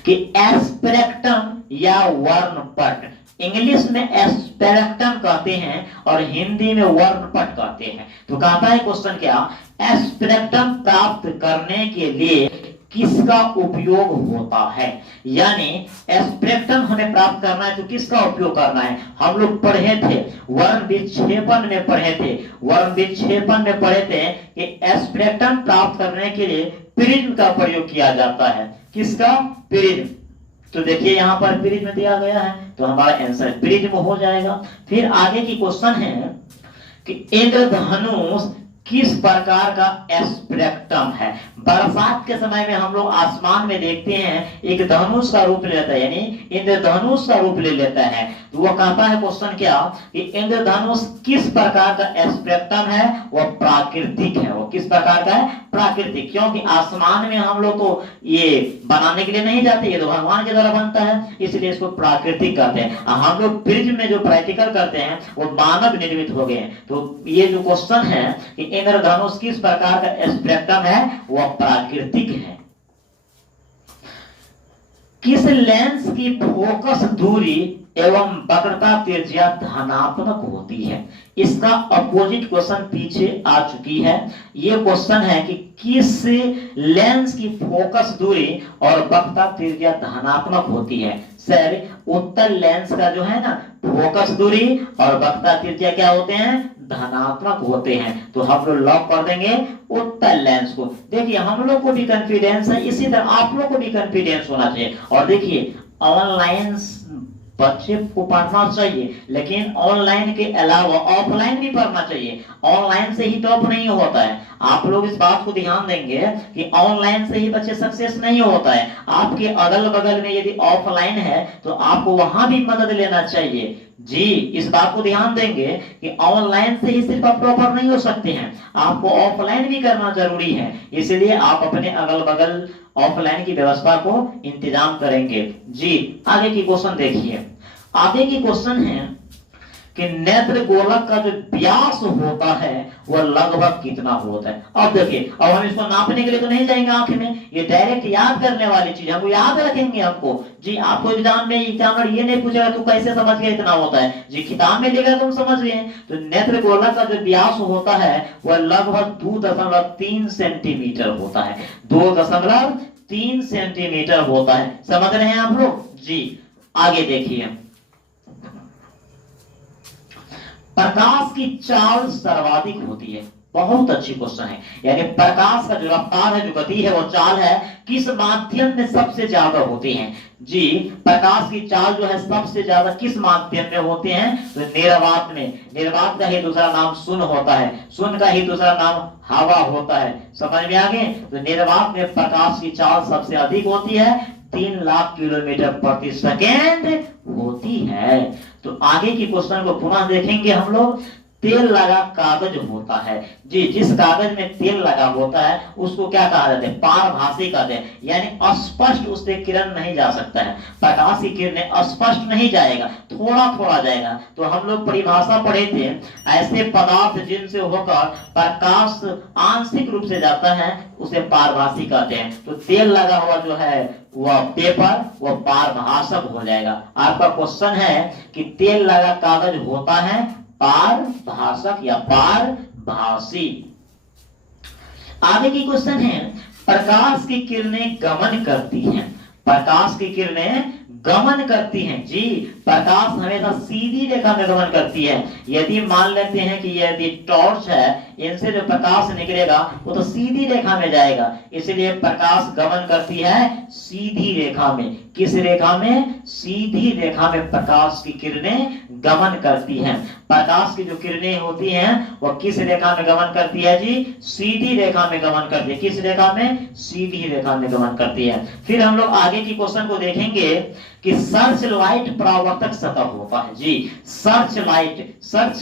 कि एस्पेक्ट्रम या वर्णपट, इंग्लिश में एस्पेक्ट्रम कहते हैं और हिंदी में वर्णपट कहते हैं। तो कहता है क्वेश्चन क्या, एस्पेक्ट्रम प्राप्त करने के लिए किसका उपयोग होता है, यानी स्पेक्ट्रम हमें प्राप्त करना है तो किसका उपयोग करना है। हम लोग पढ़े थे वर्ण विक्षेपण में पढ़े थे कि स्पेक्ट्रम प्राप्त करने के लिए प्रिज्म का प्रयोग किया जाता है। किसका, प्रिज्म। तो देखिए यहाँ पर प्रिज्म दिया गया है तो हमारा आंसर प्रिज्म हो जाएगा। फिर आगे की क्वेश्चन है कि इंद्रधनुष किस प्रकार का स्पेक्ट्रम है। बरसात के समय में हम लोग आसमान में देखते हैं एक धनुष का रूप लेता है, यानी इंद्रधनुष का रूप ले लेता है। तो वो कहता है क्वेश्चन क्या कि इंद्रधनुष किस प्रकार का स्पेक्ट्रम है, वह प्राकृतिक है। वो किस प्रकार का है, प्राकृतिक। क्योंकि आसमान में हम लोग तो ये बनाने के लिए नहीं जाते, ये तो भगवान के द्वारा बनता है, इसलिए इसको प्राकृतिक कहते हैं। हम लोग प्रिज्म में जो प्रैक्टिकल करते हैं वो मानव निर्मित हो गए हैं। तो ये जो क्वेश्चन है कि इंद्रधनुष किस प्रकार का स्पेक्ट्रम है, वह प्राकृतिक है। किस लेंस की फोकस दूरी एवं वक्रता त्रिज्या धनात्मक होती है। इसका अपोजिट क्वेश्चन पीछे आ चुकी है। ये क्वेश्चन है कि किस लेंस की फोकस दूरी और वक्रता त्रिज्या धनात्मक होती है। सर उत्तल लेंस का जो है ना फोकस दूरी और वक्रता त्रिज्या क्या होते हैं, धनात्मक होते हैं। तो हम लोग लॉक कर देंगे उत्तल लेंस को। देखिए हम लोग को भी कॉन्फिडेंस है, इसी तरह आप लोग को भी कॉन्फिडेंस होना चाहिए। और देखिए ऑनलाइन बच्चे को पढ़ना चाहिए, लेकिन ऑनलाइन के अलावा ऑफलाइन भी पढ़ना चाहिए। ऑनलाइन से ही टॉप नहीं होता है। आप लोग इस बात को ध्यान देंगे कि ऑनलाइन से ही बच्चे सक्सेस नहीं होता है। आपके अगल बगल में यदि ऑफलाइन है तो आपको वहां भी मदद लेना चाहिए। जी इस बात को ध्यान देंगे कि ऑनलाइन से ही सिर्फ आप टॉपर नहीं हो सकते हैं, आपको ऑफलाइन भी करना जरूरी है। इसलिए आप अपने अगल बगल ऑफलाइन की व्यवस्था को इंतजाम करेंगे। जी आगे की क्वेश्चन देखिए। आगे की क्वेश्चन है कि नेत्र गोलक का जो व्यास होता है वह लगभग कितना होता है। अब देखिए, अब हम इसको नापने के लिए तो नहीं जाएंगे आंख में, ये डायरेक्ट याद करने वाली चीज हमको याद रखेंगे। हमको जी आपको एग्जाम में एग्जामिनर ये नहीं पूछेगा तू कैसे समझ गया इतना होता है, जी किताब में लिखा तुम समझ गए। तो नेत्र गोलक का जो व्यास होता है वह लगभग 2.3 सेंटीमीटर होता है। 2.3 सेंटीमीटर होता है। समझ रहे हैं आप लोग। जी आगे देखिए, प्रकाश की चाल सर्वाधिक होती है। बहुत अच्छी क्वेश्चन है, यानी प्रकाश का जो रफ्तार है, जो गति है, वो चाल है, किस माध्यम में सबसे ज्यादा होती है। जी प्रकाश की चाल जो है सबसे ज्यादा किस माध्यम में होते हैं, तो निर्वात में। निर्वात का ही दूसरा नाम शून्य होता है, शून्य का ही दूसरा नाम हवा होता है। समझ में आ गए। तो निर्वात में प्रकाश की चाल सबसे अधिक होती है, 3 लाख किलोमीटर प्रति सेकेंड होती है। तो आगे की क्वेश्चन को पुनः देखेंगे हम लोग। तेल लगा कागज होता है। जी जिस कागज में तेल लगा होता है उसको क्या कहा जाता है, पारभासी कहते हैं, यानी स्पष्ट उससे किरण नहीं जा सकता है। प्रकाश की किरणें स्पष्ट नहीं जाएगा, थोड़ा थोड़ा जाएगा। तो हम लोग परिभाषा पढ़े थे, ऐसे पदार्थ जिनसे होकर प्रकाश आंशिक रूप से जाता है उसे पारभासी कहते हैं। तो तेल लगा हुआ जो है वह पेपर, वह पारभाषक हो जाएगा। आपका क्वेश्चन है कि तेल लगा कागज होता है पारभाषक या पारभासी। आगे की क्वेश्चन है, प्रकाश की किरणें गमन करती हैं। प्रकाश की किरणें गमन करती हैं। जी प्रकाश हमेशा सीधी रेखा में गमन करती है। यदि मान लेते हैं कि यदि टॉर्च है, इनसे जो प्रकाश निकलेगा वो तो सीधी रेखा में जाएगा, इसलिए प्रकाश गमन करती है सीधी रेखा में। किस रेखा में, सीधी रेखा में प्रकाश की किरणें गमन करती हैं। प्रकाश की जो किरणें होती हैं वो किस रेखा में गमन करती है, जी सीधी रेखा में गमन करती है। किस रेखा में, सीधी रेखा में गमन करती है। फिर हम लोग आगे की क्वेश्चन को देखेंगे कि सर्च लाइट परावर्तक सतह होता है। जी सर्च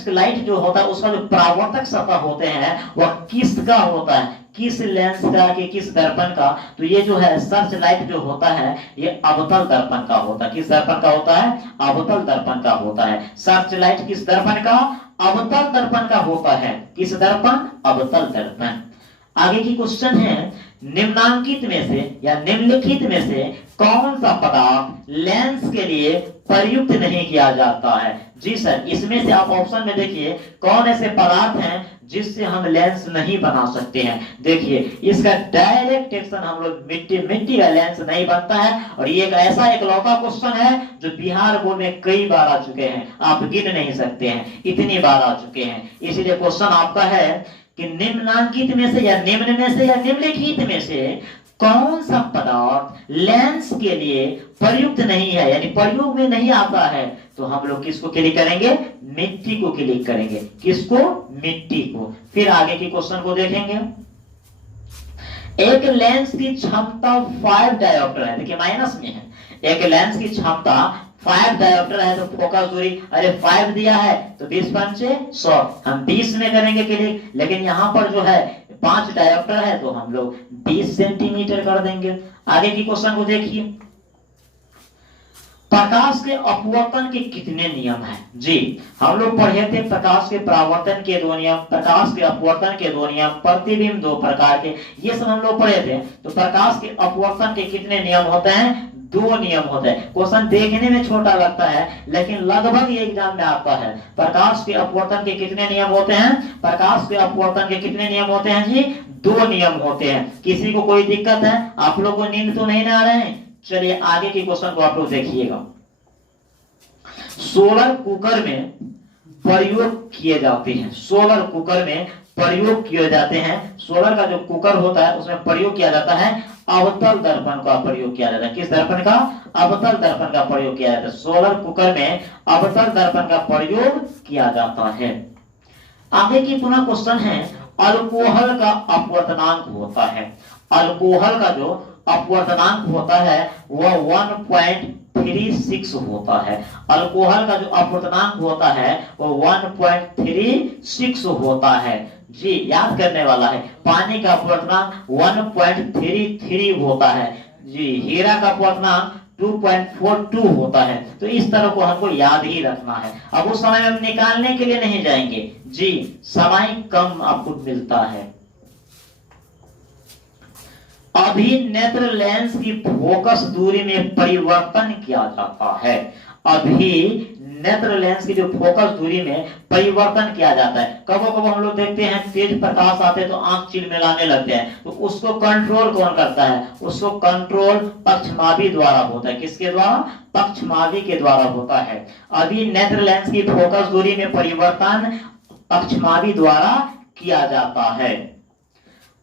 लाइट जो होता है उसका जो परावर्तक सतह होते हैं वह किसका होता है, किस लेंस का कि किस दर्पण का। तो ये जो है सर्च लाइट जो होता है ये अवतल दर्पण का होता है। किस दर्पण का होता है, अवतल दर्पण का होता है। सर्च लाइट किस दर्पण का, अवतल दर्पण का होता है। किस दर्पण, अवतल दर्पण। आगे की क्वेश्चन है, निम्नांकित में से या निम्नलिखित में से कौन सा पदार्थ लेंस के लिए प्रयुक्त नहीं किया जाता है? जी सर, इसमें से आप ऑप्शन में देखिए कौन ऐसे पदार्थ हैं जिससे हम लेंस नहीं बना सकते हैं। देखिए इसका डायरेक्ट एक्शन हम लोग मिट्टी का लेंस नहीं बनता है, और ये एक ऐसा इकलौता क्वेश्चन है जो बिहार बोर्ड में कई बार आ चुके हैं, आप गिन नहीं सकते हैं, इतनी बार आ चुके हैं। इसीलिए क्वेश्चन आपका है कि निम्नांकित में से या निम्न में से या निम्नलिखित में से कौन सा पदार्थ लेंस के लिए प्रयुक्त नहीं है, यानी प्रयोग में नहीं आता है? तो हम लोग किसको क्लिक करेंगे? मिट्टी को क्लिक करेंगे। किसको? मिट्टी को। फिर आगे की क्वेश्चन को देखेंगे। एक लेंस की क्षमता 5 डायोप्टर है, देखिए माइनस में है। एक लेंस की क्षमता 5 डायोप्टर है, तो फोकस दूरी अरे 5 दिया है तो 20 पंचे 100, हम 20 में करेंगे क्लिक, लेकिन यहाँ पर जो है 5 डायोप्टर है तो हम लोग 20 सेंटीमीटर कर देंगे। आगे की क्वेश्चन को देखिए, प्रकाश के अपवर्तन के कितने नियम हैं? जी हम लोग पढ़े थे प्रकाश के परावर्तन के 2 नियम, प्रकाश के अपवर्तन के 2 नियम, प्रतिबिंब 2 प्रकार के, ये सब हम लोग पढ़े थे। तो प्रकाश के अपवर्तन के कितने नियम होते हैं? 2 नियम होते हैं। क्वेश्चन देखने में छोटा लगता है लेकिन लगभग ये एग्जाम में आता है। प्रकाश के अपवर्तन के कितने नियम होते हैं? प्रकाश के अपवर्तन के कितने नियम होते हैं जी? 2 नियम होते हैं। किसी को कोई दिक्कत है? आप लोग को नींद तो नहीं आ रहे हैं? चलिए आगे की क्वेश्चन को आप लोग देखिएगा। सोलर कुकर में प्रयोग किए जाते हैं, सोलर कुकर में प्रयोग किए जाते हैं। सोलर का जो कुकर होता है उसमें प्रयोग किया जाता है अवतल दर्पण का प्रयोग किया जाता है। किस दर्पण का? अवतल दर्पण का प्रयोग किया जाता है। सोलर कुकर में अवतल दर्पण का प्रयोग किया जाता है। आगे की पुनः क्वेश्चन है, अल्कोहल का अपवर्तनांक होता है। अल्कोहल का जो अपवर्तनांक होता है वह 1.36 होता है। अल्कोहल का जो अपवर्तनांक होता है वो 1.36 होता है। जी याद करने वाला है, पानी का अपवर्तनांक 1.33 होता है। जी हीरा का अपवर्तनांक 2.42 होता है। तो इस तरह को हमको याद ही रखना है। अब उस समय में हम निकालने के लिए नहीं जाएंगे, जी समय कम आपको मिलता है। अभिनेत्र लेंस की फोकस दूरी में परिवर्तन किया जाता है। अभिनेत्र लेंस की जो फोकस दूरी में परिवर्तन किया जाता है। कबो कबो हम लोग देखते हैं तेज प्रकाश आते हैं तो आंख चिलमिलाने लगते हैं, तो उसको कंट्रोल कौन करता है? उसको कंट्रोल पक्षमावी द्वारा होता है। किसके द्वारा? पक्षमावी के द्वारा होता है। अभिनेत्र लेंस की फोकस दूरी में परिवर्तन पक्षमावी द्वारा किया जाता है।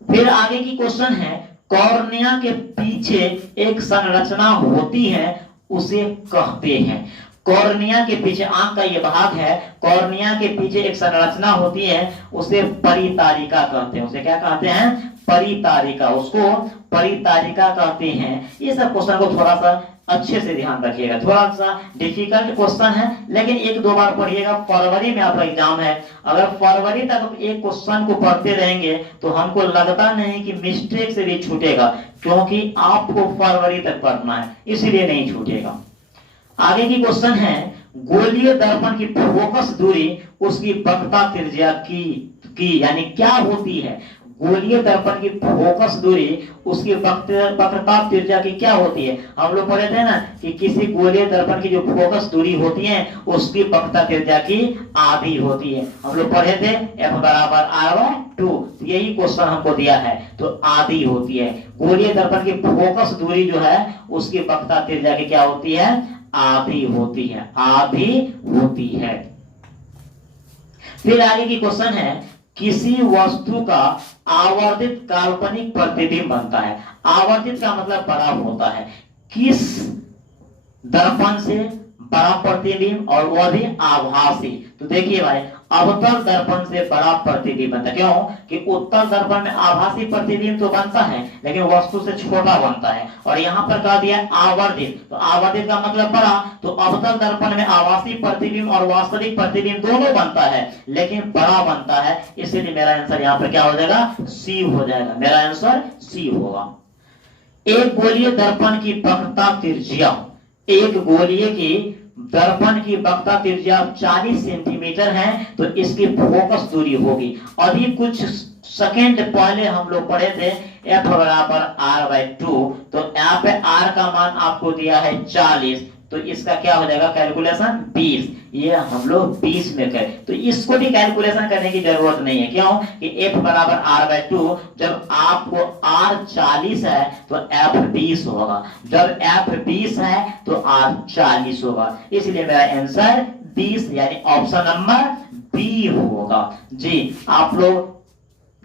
फिर आगे की क्वेश्चन है, कॉर्निया के पीछे एक संरचना होती है उसे कहते हैं। कॉर्निया के पीछे, आंख का ये भाग है, कॉर्निया के पीछे एक संरचना होती है उसे परितारिका कहते हैं। उसे क्या कहते हैं? परितारिका। उसको परितारिका कहते हैं। ये सब क्वेश्चन को थोड़ा सा अच्छे से ध्यान रखिएगा, थोड़ा सा डिफिकल्ट क्वेश्चन है लेकिन 1-2 बार पढ़िएगा। फरवरी में आपका एग्जाम है, अगर फरवरी तक एक क्वेश्चन को पढ़ते रहेंगे तो हमको लगता नहीं कि मिस्टेक से भी छूटेगा, क्योंकि आपको फरवरी तक पढ़ना है, इसलिए नहीं छूटेगा। आगे की क्वेश्चन है, गोलीय दर्पण की फोकस दूरी उसकी वक्रता त्रिज्या की यानी क्या होती है? गोलीय दर्पण की फोकस दूरी उसकी वक्रता त्रिज्या की क्या होती है? हम लोग पढ़े थे ना कि किसी गोलीय दर्पण की जो फोकस दूरी होती है उसकी वक्रता त्रिज्या की आधी होती है। हम लोग पढ़े थे F बराबर R/2, यही क्वेश्चन हमको दिया है, तो आधी होती है। गोलीय दर्पण की फोकस दूरी जो है उसकी वक्रता त्रिज्या की क्या होती है? आधी होती है, आधी होती है। फिर आगे की क्वेश्चन है, किसी वस्तु का आवर्धित काल्पनिक प्रतिबिंब बनता है। आवर्धित का मतलब बड़ा होता है। किस दर्पण से बड़ा प्रतिबिंब, और वह भी आभासी? तो देखिए भाई, अवतल दर्पण से बड़ा प्रतिबिंब बनता है। क्यों? कि उत्तल दर्पण में आभासी प्रतिबिंब तो बनता है लेकिन वस्तु से छोटा बनता है, और यहाँ पर कह दिया आवर्धित, तो आवर्धित का मतलब बड़ा। तो अवतल दर्पण में आभासी प्रतिबिंब और वास्तविक प्रतिबिंब दोनों बनता है लेकिन बड़ा बनता है, इसलिए मेरा आंसर यहाँ पर क्या हो जाएगा? सी हो जाएगा। मेरा आंसर सी होगा। एक गोलीय दर्पण की वक्रता त्रिज्या, एक गोलीय की दर्पण की वक्रता त्रिज्या 40 सेंटीमीटर है, तो इसकी फोकस दूरी होगी। अभी कुछ सेकेंड पहले हम लोग पढ़े थे f बराबर r/2, तो यहाँ पे r का मान आपको दिया है 40, तो इसका क्या हो जाएगा कैलकुलेशन 20, ये हम लोग 20 में करें, तो इसको भी कैलकुलेशन करने की जरूरत नहीं है। क्यों कि f बराबर r/2, जब आपको r 40 है तो f 20 होगा, जब f 20 है तो r 40 होगा, इसलिए मेरा आंसर 20 यानी ऑप्शन नंबर बी होगा। जी आप लोग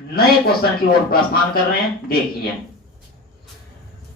नए क्वेश्चन की ओर प्रस्थान कर रहे हैं। देखिए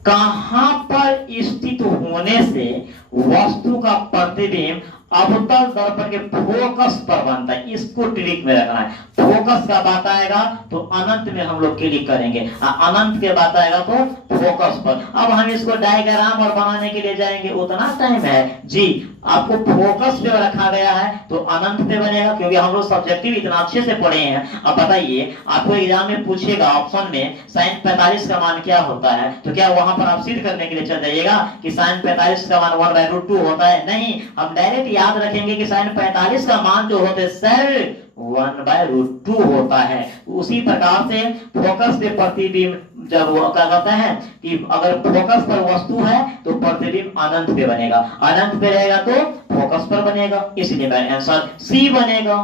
कहां पर स्थित होने से वस्तु का प्रतिबिंब अवतल दर्पण के फोकस पर बनता है, इसको ट्रिक में रखना है। फोकस का बात आएगा तो अनंत में हम लोग क्लिक करेंगे, अनंत के बात आएगा तो फोकस पर। अब हम इसको डायग्राम और बनाने के लिए जाएंगे, उतना टाइम है जी। आपको फोकस पे रखा गया है तो अनंत पे बनेगा, क्योंकि हम लोग सब्जेक्टिव इतना अच्छे से पढ़े हैं। अब बताइए आपको एग्जाम में पूछेगा ऑप्शन में sin 45 का मान क्या होता है, तो क्या वहां पर आप सिद्ध करने के लिए चल जाइएगा कि sin 45 का मान 1/√2 होता है? नहीं, हम डायरेक्ट याद रखेंगे कि sin 45 का मान जो होते सर 1/√2 होता है। उसी प्रकार से फोकस से प्रतिबिंब जब वो क्या कहता है कि अगर फोकस पर वस्तु है तो प्रतिबिंब अनंत पे बनेगा, अनंत पे रहेगा तो फोकस पर बनेगा, इसलिए मेरा आंसर सी बनेगा।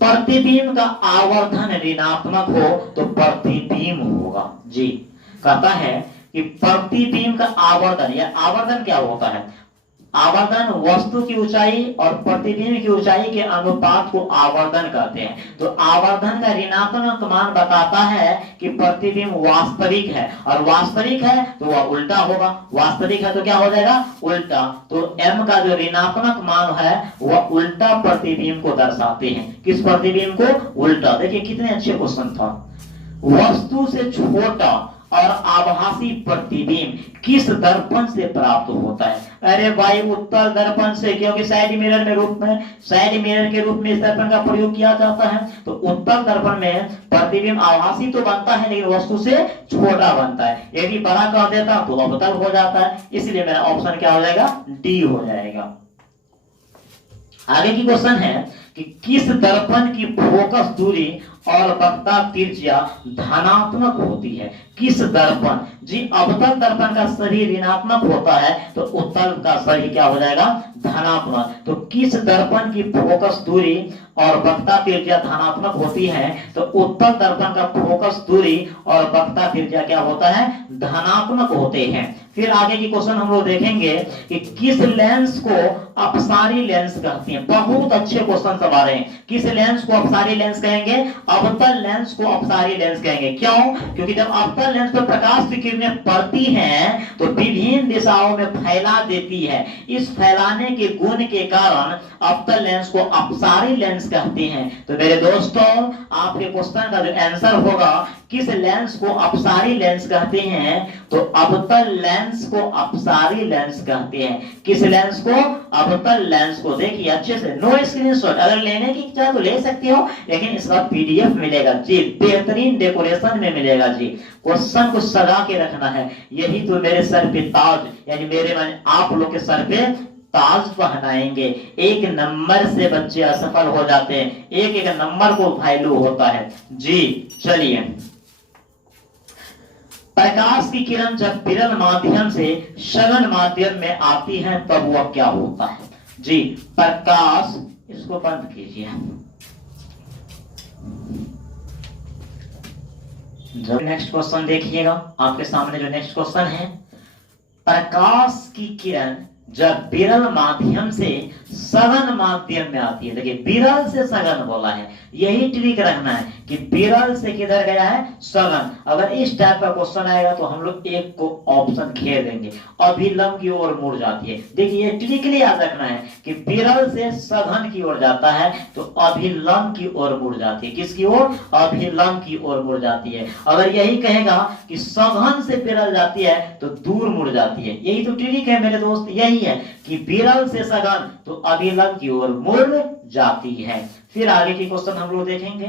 प्रतिबिंब का आवर्धन ऋणात्मक हो तो प्रतिबिंब होगा। जी कहता है कि प्रतिबिंब का आवर्धन, या आवर्धन क्या होता है? आवर्धन वस्तु की ऊंचाई और प्रतिबिंब की ऊंचाई के अनुपात को आवर्धन कहते हैं। तो आवर्धन का ऋणात्मक मान बताता है कि प्रतिबिंब वास्तविक है, और वास्तविक है तो वह उल्टा होगा, वास्तविक है तो क्या हो जाएगा उल्टा। तो m का जो ऋणात्मक मान है वह उल्टा प्रतिबिंब को दर्शाते हैं। किस प्रतिबिंब को? उल्टा। देखिए कितने अच्छे क्वेश्चन था। वस्तु से छोटा और आभासी प्रतिबिंब किस दर्पण से प्राप्त होता है? अरे भाई उत्तल दर्पण से, क्योंकि साइड मिरर में रूप में, साइड मिरर के रूप में इस दर्पण का प्रयोग किया जाता है। तो उत्तल दर्पण में प्रतिबिंब आभासी तो बनता है लेकिन वस्तु से छोटा बनता है, यदि बड़ा कर देता तो अवतल हो जाता है, इसलिए मेरा ऑप्शन क्या हो जाएगा? डी हो जाएगा। आगे की क्वेश्चन है कि किस दर्पण की फोकस दूरी और वक्ता त्रिज्या धनात्मक होती है? किस दर्पण? जी अवतल दर्पण का सही ऋणात्मक होता है तो उत्तल का सही क्या हो जाएगा? धनात्मक। तो किस दर्पण की फोकस दूरी और वक्ता त्रिज्या धनात्मक होती है? तो उत्तल दर्पण का फोकस दूरी और वक्ता त्रिज्या क्या होता है? धनात्मक होते हैं। फिर आगे की क्वेश्चन हम लोग देखेंगे कि किस लेंस को अपसारी लेंस कहते हैं। बहुत अच्छे क्वेश्चन सब आ रहे हैं। किस लेंस को अपसारी लेंस कहेंगे? अवतल लेंस को अपसारी लेंस कहेंगे। क्यों? क्योंकि जब अवतल लेंस पर प्रकाश की किरणें पड़ती हैं तो विभिन्न दिशाओं में फैला देती है। इस फैलाने के गुण के कारण अवतल लेंस को अपसारी लेंस कहते हैं। तो मेरे दोस्तों आपके क्वेश्चन का जो आंसर होगा किस लेंस को अपसारी लेंस कहते हैं, तो अवतल लेंस को अपसारी लेंस कहते हैं। किस लेंस को? अवतल लेंस को। देखिए अच्छे से, नो स्क्रीनशॉट, अगर लेने की इच्छा तो ले सकते हो, लेकिन इसका पीडीएफ मिलेगा जी, बेहतरीन डेकोरेशन में मिलेगा जी। क्वेश्चन को सजा के रखना है, यही तो मेरे सर पे ताज, यानी मेरे आप लोग के सर पे ताज पहनाएंगे। एक नंबर से बच्चे असफल हो जाते हैं, एक एक नंबर को वैल्यू होता है जी। चलिए, प्रकाश की किरण जब विरल माध्यम से सघन माध्यम में आती है तब वह क्या होता है? जी प्रकाश, इसको बंद कीजिए। जो नेक्स्ट क्वेश्चन देखिएगा, आपके सामने जो नेक्स्ट क्वेश्चन है, प्रकाश की किरण जब विरल माध्यम से सघन माध्यम में आती है। देखिए विरल से सघन बोला है, यही ट्रिक रखना है कि विरल से किधर गया है? सघन। अगर इस टाइप का क्वेश्चन आएगा तो हम लोग एक को ऑप्शन घेर देंगे, अभिलंब की ओर मुड़ जाती है। देखिए ये ट्रिकली याद रखना है कि विरल से सघन की ओर जाता है तो अभिलंब की ओर मुड़ जाती है। किसकी ओर? अभिलंब की ओर मुड़ जाती है। अगर यही कहेगा कि सघन से विरल जाती है तो दूर मुड़ जाती है। यही तो ट्रिक है मेरे दोस्त, यही है कि विरल से सघन तो अभिलंब की ओर मुड़ जाती है। फिर आगे की क्वेश्चन हम लोग देखेंगे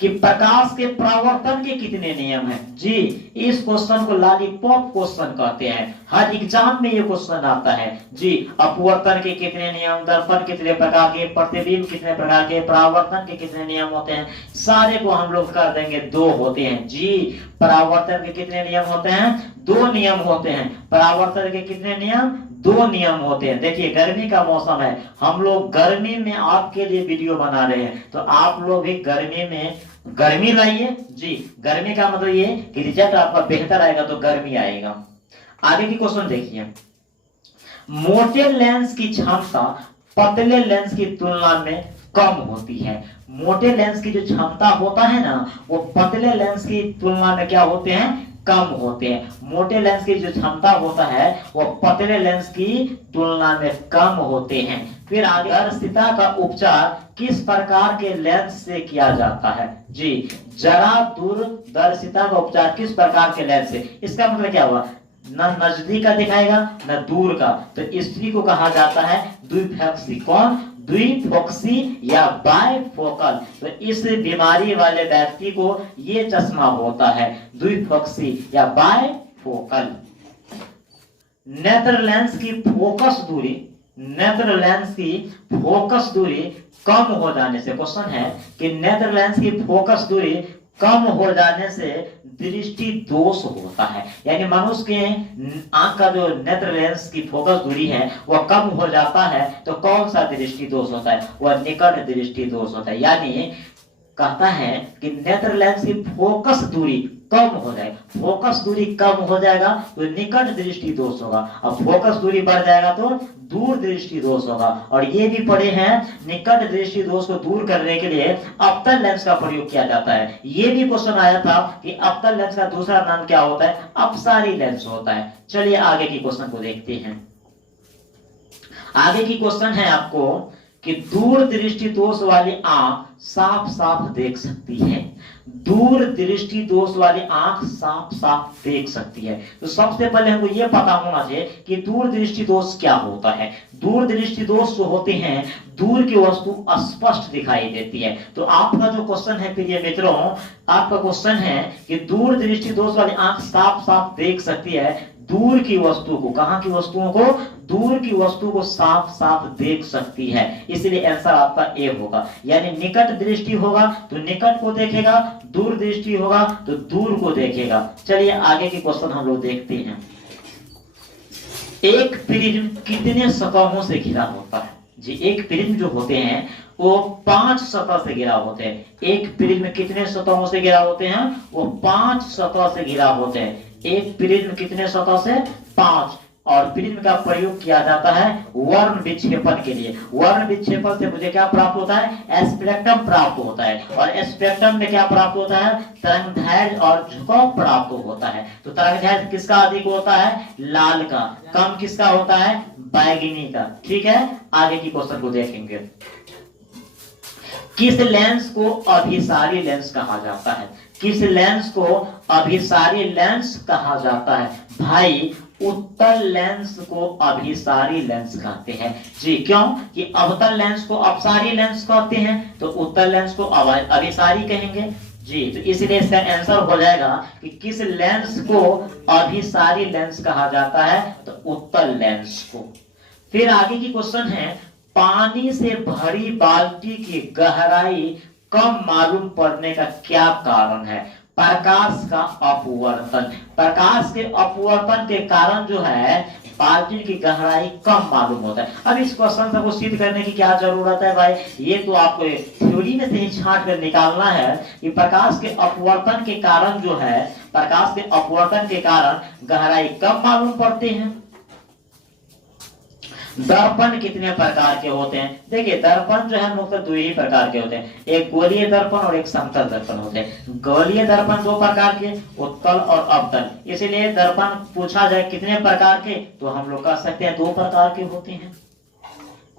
कि प्रकाश के परावर्तन के कितने नियम हैं। जी, इस क्वेश्चन को लॉलीपॉप क्वेश्चन कहते हैं, हर एग्जाम में ये क्वेश्चन आता है। जी, अपवर्तन के कितने नियम, दर्पण कितने प्रकार के, प्रतिबिंब कितने प्रकार के, परावर्तन के कितने नियम होते हैं, सारे को हम लोग कर देंगे। 2 होते हैं। जी, परावर्तन के कितने नियम होते हैं? 2 नियम होते हैं। परावर्तन के कितने नियम? 2 नियम होते हैं। देखिए, गर्मी का मौसम है, हम लोग गर्मी में आपके लिए वीडियो बना रहे हैं, तो आप लोग भी गर्मी में गर्मी लाइए। जी, गर्मी का मतलब ये कि रिजल्ट आपका बेहतर आएगा तो गर्मी आएगा। आगे की क्वेश्चन देखिए, मोटे लेंस की क्षमता पतले लेंस की तुलना में कम होती है। मोटे लेंस की जो क्षमता होता है ना, वो पतले लेंस की तुलना में क्या होते हैं? कम होते हैं। मोटे लेंस की जो क्षमता होता है वो पतले लेंस की तुलना में कम होते हैं। फिर आगे, दर्शिता का उपचार किस प्रकार के लेंस से किया जाता है? जी, जरा दूरदर्शिता का उपचार किस प्रकार के लेंस से? इसका मतलब क्या हुआ? न नजदीक का दिखाएगा न दूर का, तो स्त्री को कहा जाता है द्विफोक्सी। कौन? द्विफोक्सी या बायफोकल। तो इस बीमारी वाले व्यक्ति को ये चश्मा होता है, द्विफोक्सी या बायफोकल। नेत्र लेंस की फोकस दूरी, नेत्र लेंस की फोकस दूरी कम हो जाने से, क्वेश्चन है कि नेत्र लेंस की फोकस दूरी कम हो जाने से दृष्टि दोष होता है। यानी मनुष्य के आंख का जो नेत्र लेंस की फोकस दूरी है वह कम हो जाता है, तो कौन सा दृष्टि दोष होता है? वह निकट दृष्टि दोष होता है। यानी कहता है कि नेत्र लेंस की फोकस दूरी कम हो जाएगा, फोकस दूरी कम हो जाएगा तो निकट दृष्टि दोष होगा, और फोकस दूरी बढ़ जाएगा तो दूर दृष्टि दोष होगा। और ये भी पढ़े हैं, निकट दृष्टि दोष को दूर करने के लिए अवतल लेंस का प्रयोग किया जाता है। ये भी क्वेश्चन आया था कि अवतल लेंस का दूसरा नाम क्या होता है? अपसारी लेंस होता है। चलिए आगे की क्वेश्चन को देखते हैं। आगे की क्वेश्चन है आपको कि दूर दृष्टि दोष वाली आंख साफ साफ देख सकती है। दूर दृष्टि दोष वाली आंख साफ साफ देख सकती है। तो सबसे पहले हमको यह पता होना चाहिए कि दूर दृष्टि दोष क्या होता है। दूर दृष्टि दोष जो होते हैं, दूर की वस्तु स्पष्ट दिखाई देती है। तो आपका जो क्वेश्चन है प्रिय मित्रों, आपका क्वेश्चन है कि दूर दृष्टि दोष वाली आंख साफ साफ देख सकती है दूर की वस्तु को। कहां की वस्तुओं को? दूर की वस्तु को साफ साफ देख सकती है, इसलिए आंसर आपका ए होगा। यानी निकट दृष्टि होगा तो निकट को देखेगा, दूर दृष्टि होगा तो दूर को देखेगा। चलिए आगे की क्वेश्चन हम लोग देखते हैं। एक प्रिज्म कितने सतहों से घिरा होता है? जी, एक प्रिज्म जो होते हैं वो 5 सतह से घिरा होते हैं। एक प्रिज्म कितने सतहों से घिरा होते हैं? वो 5 सतह से घिरा होते हैं। एक प्रिज्म कितने सतह से? 5। और प्रिज्म का प्रयोग किया जाता है वर्ण विक्षेपण के लिए। वर्ण विक्षेपण से मुझे क्या प्राप्त होता है? स्पेक्ट्रम प्राप्त होता है। और स्पेक्ट्रम में क्या प्राप्त होता है? तरंगदैर्घ्य और झुकाव प्राप्त होता है। तो तरंगदैर्घ्य किसका अधिक होता है? लाल का। कम किसका होता है? बैगनी का। ठीक है, आगे की क्वेश्चन को देखेंगे। किस लेंस को अभिसारी लेंस कहा जाता है? किस लेंस को अभिसारी लेंस कहा जाता है? भाई, उत्तल लेंस को अभिसारी लेंस कहते हैं। जी, क्यों? कि अवतल लेंस को अपसारी लेंस कहते हैं, तो उत्तल लेंस को अभिसारी कहेंगे। जी, तो इसलिए इसका आंसर हो जाएगा कि किस लेंस को अभिसारी लेंस कहा जाता है? तो उत्तल लेंस को। फिर आगे की क्वेश्चन है, पानी से भरी बाल्टी की गहराई कम मालूम पड़ने का क्या कारण है? प्रकाश का अपवर्तन। प्रकाश के अपवर्तन के कारण जो है बाल्टी की गहराई कम मालूम होता है। अब इस क्वेश्चन को सिद्ध करने की क्या जरूरत है भाई? ये तो आपको थ्योरी में से ही छांट कर निकालना है कि प्रकाश के अपवर्तन के कारण जो है, प्रकाश के अपवर्तन के कारण गहराई कम मालूम पड़ते हैं। दर्पण कितने प्रकार के होते हैं? देखिए, दर्पण जो है मुख्यतः 2 ही प्रकार के होते हैं, एक गोलीय दर्पण और एक समतल दर्पण होते हैं। गोलीय दर्पण 2 प्रकार के, उत्तल और अवतल। इसीलिए दर्पण पूछा जाए कितने प्रकार के, तो हम लोग कह सकते हैं 2 प्रकार के होते हैं।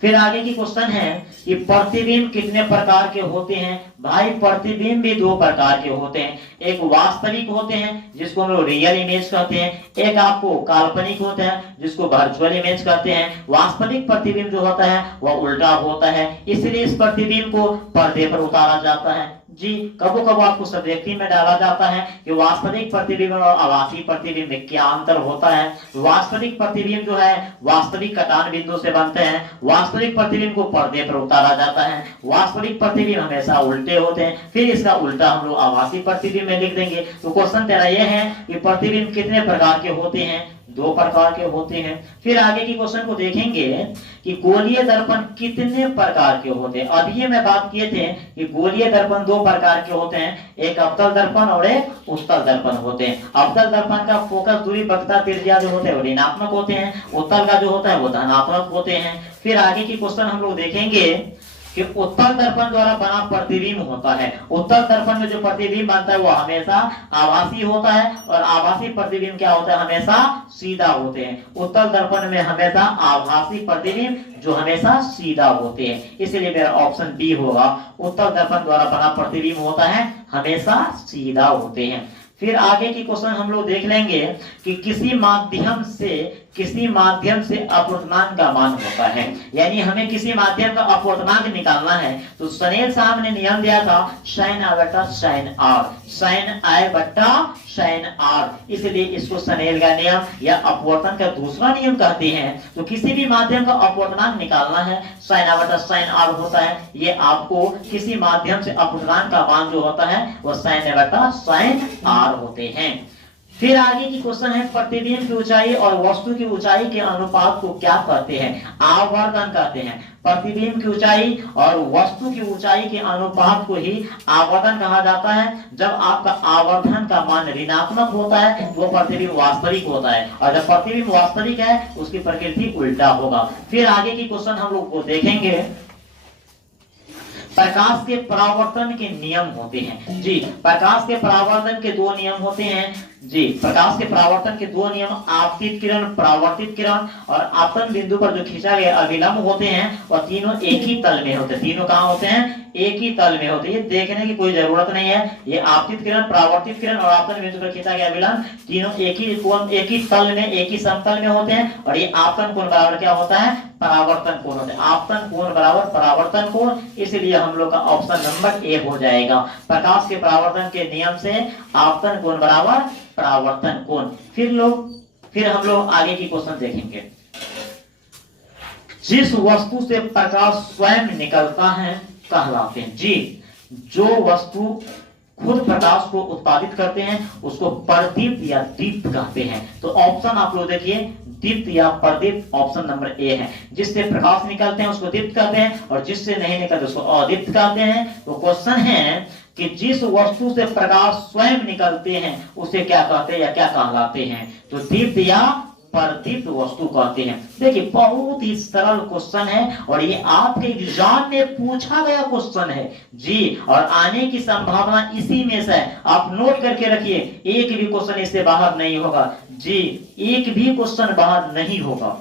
फिर आगे की क्वेश्चन है कि प्रतिबिंब कितने प्रकार के होते हैं? भाई, प्रतिबिंब भी 2 प्रकार के होते हैं। एक वास्तविक होते हैं जिसको हम लोग रियल इमेज कहते हैं, एक आपको काल्पनिक होते हैं जिसको वर्चुअल इमेज कहते हैं। वास्तविक प्रतिबिंब जो होता है वह उल्टा होता है, इसलिए इस प्रतिबिंब को पर्दे पर उतारा जाता है। जी कबो कबो आपको सब्जेक्टिव में डाला जाता है कि वास्तविक प्रतिबिंब और आभासी प्रतिबिंब में क्या अंतर होता है। वास्तविक प्रतिबिंब जो है वास्तविक कटान बिंदु से बनते हैं, वास्तविक प्रतिबिंब को पर्दे पर उतारा जाता है, वास्तविक प्रतिबिंब हमेशा उल्टे होते हैं, फिर इसका उल्टा हम लोग आभासी प्रतिबिंब में लिख देंगे। तो क्वेश्चन तेरा ये है कि प्रतिबिंब कितने प्रकार के होते हैं, 2 प्रकार के होते हैं। फिर आगे की क्वेश्चन को देखेंगे कि गोलीय दर्पण कितने प्रकार के होते हैं। अभी ये मैं बात किए थे कि गोलीय दर्पण 2 प्रकार के होते हैं, एक अवतल दर्पण और एक उत्तल दर्पण होते हैं। अवतल दर्पण का फोकस दूरी वक्रता त्रिज्या जो होते हैं वो ऋणात्मक होते हैं, उत्तल का जो होता है वो धनात्मक होते हैं। फिर आगे की क्वेश्चन हम लोग देखेंगे कि उत्तल दर्पण द्वारा बना प्रतिबिंब होता है। उत्तल दर्पण में जो प्रतिबिंब बनता है वो हमेशा आभासी होता है और आभासी प्रतिबिंब क्या होता है, हमेशा सीधा होते हैं। उत्तल दर्पण में हमेशा आभासी प्रतिबिंब जो हमेशा सीधा होते हैं, इसलिए मेरा ऑप्शन बी होगा। उत्तल दर्पण द्वारा बना प्रतिबिंब होता है हमेशा सीधा होते हैं। फिर आगे की क्वेश्चन हम लोग देख लेंगे कि किसी माध्यम से अपवर्तनांक का मान होता है, यानी हमें किसी माध्यम का अपवर्तनांक निकालना है। तो स्नेल साहब ने नियम दिया था sin I बटा sin R, sin I बटा sin R, इसलिए इसको स्नेल का नियम या अपवर्तन का दूसरा नियम कहते हैं। तो किसी भी माध्यम का अपवर्तनांक निकालना है, sin I बटा sin R होता है। ये आपको किसी माध्यम से अपवर्तनांक का मान जो होता है वो sin I बटा sin R होते हैं। फिर आगे की क्वेश्चन है प्रतिबिंब की ऊंचाई और वस्तु की ऊंचाई के अनुपात को क्या कहते हैं, आवर्धन कहते हैं। प्रतिबिंब की ऊंचाई और वस्तु की ऊंचाई के अनुपात को ही आवर्धन कहा जाता है। जब आपका आवर्धन का मान ऋणात्मक होता है तो प्रतिबिंब वास्तविक होता है, और जब प्रतिबिंब वास्तविक है उसकी प्रकृति उल्टा होगा। फिर आगे की क्वेश्चन हम लोग को देखेंगे, प्रकाश के परावर्तन के नियम होते हैं। जी प्रकाश के परावर्तन के 2 नियम होते हैं। जी प्रकाश के परावर्तन के 2 नियम, आपतित किरण, परावर्तित किरण, और आपतन बिंदु पर जो खींचा गया अभिलंब होते हैं और तीनों एक ही तल में होते हैं। तीनों कहां होते हैं, एक ही तल में होते हैं। ये देखने की कोई जरूरत नहीं है, ये आपतित किरण, परावर्तित किरण और आपतन बिंदु पर खींचा गया अभिलंब तीनों एक ही कोण, एक ही तल में, एक ही समतल में होते हैं। और ये आपतन कोण बराबर क्या होता है, परावर्तन कोण होता है। आपतन कोण बराबर परावर्तन कोण, इसलिए हम लोग का ऑप्शन नंबर ए हो जाएगा। प्रकाश के परावर्तन के नियम से आपतन कोण बराबर परावर्तन कोण। फिर हम लोग आगे की क्वेश्चन देखेंगे। जिस वस्तु से प्रकाश स्वयं निकलता है कहलाते हैं। जी जो वस्तु खुद प्रकाश को उत्पादित करते हैं उसको प्रदीप्त या दीप्त कहते हैं। तो ऑप्शन आप लोग देखिए, दीप्त या प्रदीप्त, ऑप्शन नंबर ए है। जिससे प्रकाश निकलते हैं उसको दीप्त कहते हैं और जिससे नहीं निकलते उसको अदीप्त कहते हैं। तो क्वेश्चन है कि जिस वस्तु से प्रकाश स्वयं निकलते हैं उसे क्या कहते हैं या क्या कहलाते हैं, तो दीप्त या प्रदीप्त वस्तु कहते हैं। देखिए बहुत ही सरल क्वेश्चन है और ये आपके एग्जाम में पूछा गया क्वेश्चन है जी, और आने की संभावना इसी में से है। आप नोट करके रखिए, एक भी क्वेश्चन इससे बाहर नहीं होगा जी, एक भी क्वेश्चन बाहर नहीं होगा।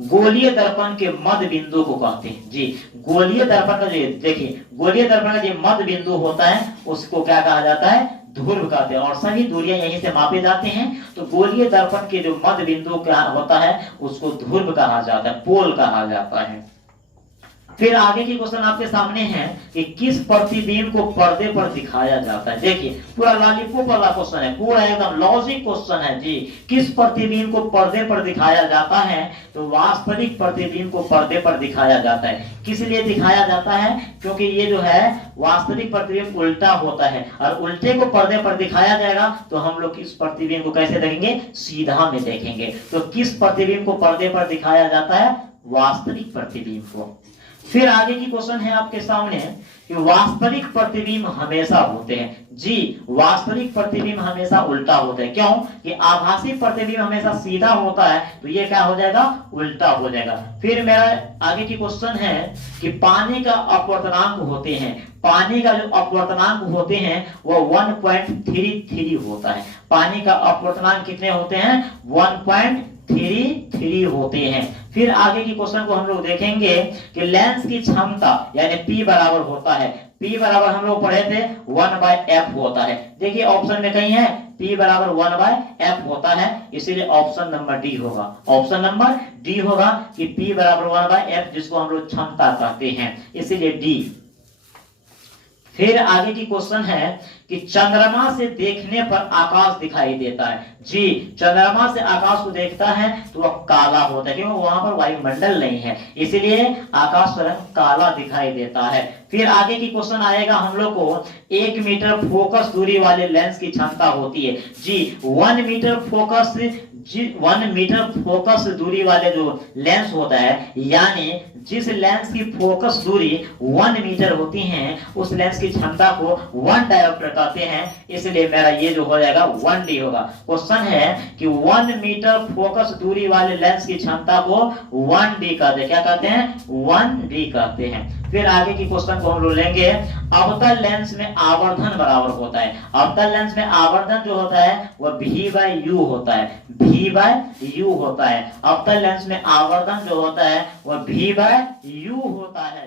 गोलीय दर्पण के मध्य बिंदु को कहते हैं। जी गोलीय दर्पण का जो देखिए, गोलीय दर्पण का जो मध्य बिंदु होता है उसको क्या कहा जाता है, ध्रुव कहते हैं, और सभी दूरियां यहीं से मापे जाते हैं। तो गोलीय दर्पण के जो मध्य बिंदु क्या होता है उसको ध्रुव कहा जाता है, पोल कहा जाता है। फिर आगे की क्वेश्चन आपके सामने है कि किस प्रतिबिंब को पर्दे पर दिखाया जाता है। देखिए पूरा लॉलीपॉप वाला क्वेश्चन है, पूरा एकदम लॉजिक क्वेश्चन है जी। किस प्रतिबिंब को पर्दे पर दिखाया जाता है, तो वास्तविक प्रतिबिंब को पर्दे पर दिखाया जाता है। किस लिए दिखाया जाता है, क्योंकि ये जो है वास्तविक प्रतिबिंब उल्टा होता है और उल्टे को पर्दे पर दिखाया जाएगा तो हम लोग इस प्रतिबिंब को कैसे देखेंगे, सीधा में देखेंगे। तो किस प्रतिबिंब को पर्दे पर दिखाया जाता है, वास्तविक प्रतिबिंब को। फिर आगे की क्वेश्चन है आपके सामने कि वास्तविक प्रतिबिंब हमेशा होते हैं। जी वास्तविक प्रतिबिंब हमेशा उल्टा होते हैं। क्यों कि आभासी प्रतिबिंब हमेशा सीधा होता है, तो ये क्या हो जाएगा, उल्टा हो जाएगा। फिर मेरा आगे की क्वेश्चन है कि पानी का अपवर्तनांक होते हैं, पानी का जो अपवर्तनांक होते हैं वो 1.33 होता है। पानी का अपवर्तनांक कितने होते हैं, 1.33 होते हैं। फिर आगे की क्वेश्चन को हम लोग देखेंगे कि लेंस की क्षमता यानी P बराबर होता है, P बराबर हम लोग पढ़े थे 1/f होता है। देखिए ऑप्शन में कहीं है P बराबर 1/f होता है, इसीलिए ऑप्शन नंबर डी होगा। ऑप्शन नंबर डी होगा कि P बराबर 1/f, जिसको हम लोग क्षमता कहते हैं, इसीलिए डी। फिर आगे की क्वेश्चन है कि चंद्रमा से देखने पर आकाश दिखाई देता है। जी, चंद्रमा से आकाश को देखता है तो वह काला होता है, क्योंकि वहां पर वायुमंडल नहीं है, इसलिए आकाश का रंग काला दिखाई देता है। फिर आगे की क्वेश्चन आएगा हम लोग को 1 मीटर फोकस दूरी वाले लेंस की क्षमता होती है। जी, 1 मीटर फोकस, 1 मीटर फोकस दूरी वाले जो लेंस होता है, यानी जिस लेंस की फोकस दूरी 1 मीटर होती है उस लेंस की क्षमता को 1 डायोप्टर कहते हैं, इसलिए मेरा ये जो हो जाएगा 1D होगा। क्वेश्चन है कि 1 मीटर फोकस दूरी वाले लेंस की क्षमता को 1D कहते हैं, क्या कहते हैं? 1D कहते हैं। फिर आगे की क्वेश्चन को हम लोग लेंगे, अवतल लेंस में आवर्धन बराबर होता है। अवतल लेंस में आवर्धन जो होता है वह V/U होता है, V/U होता है। अवतल लेंस में आवर्धन जो होता है वह V/U होता है।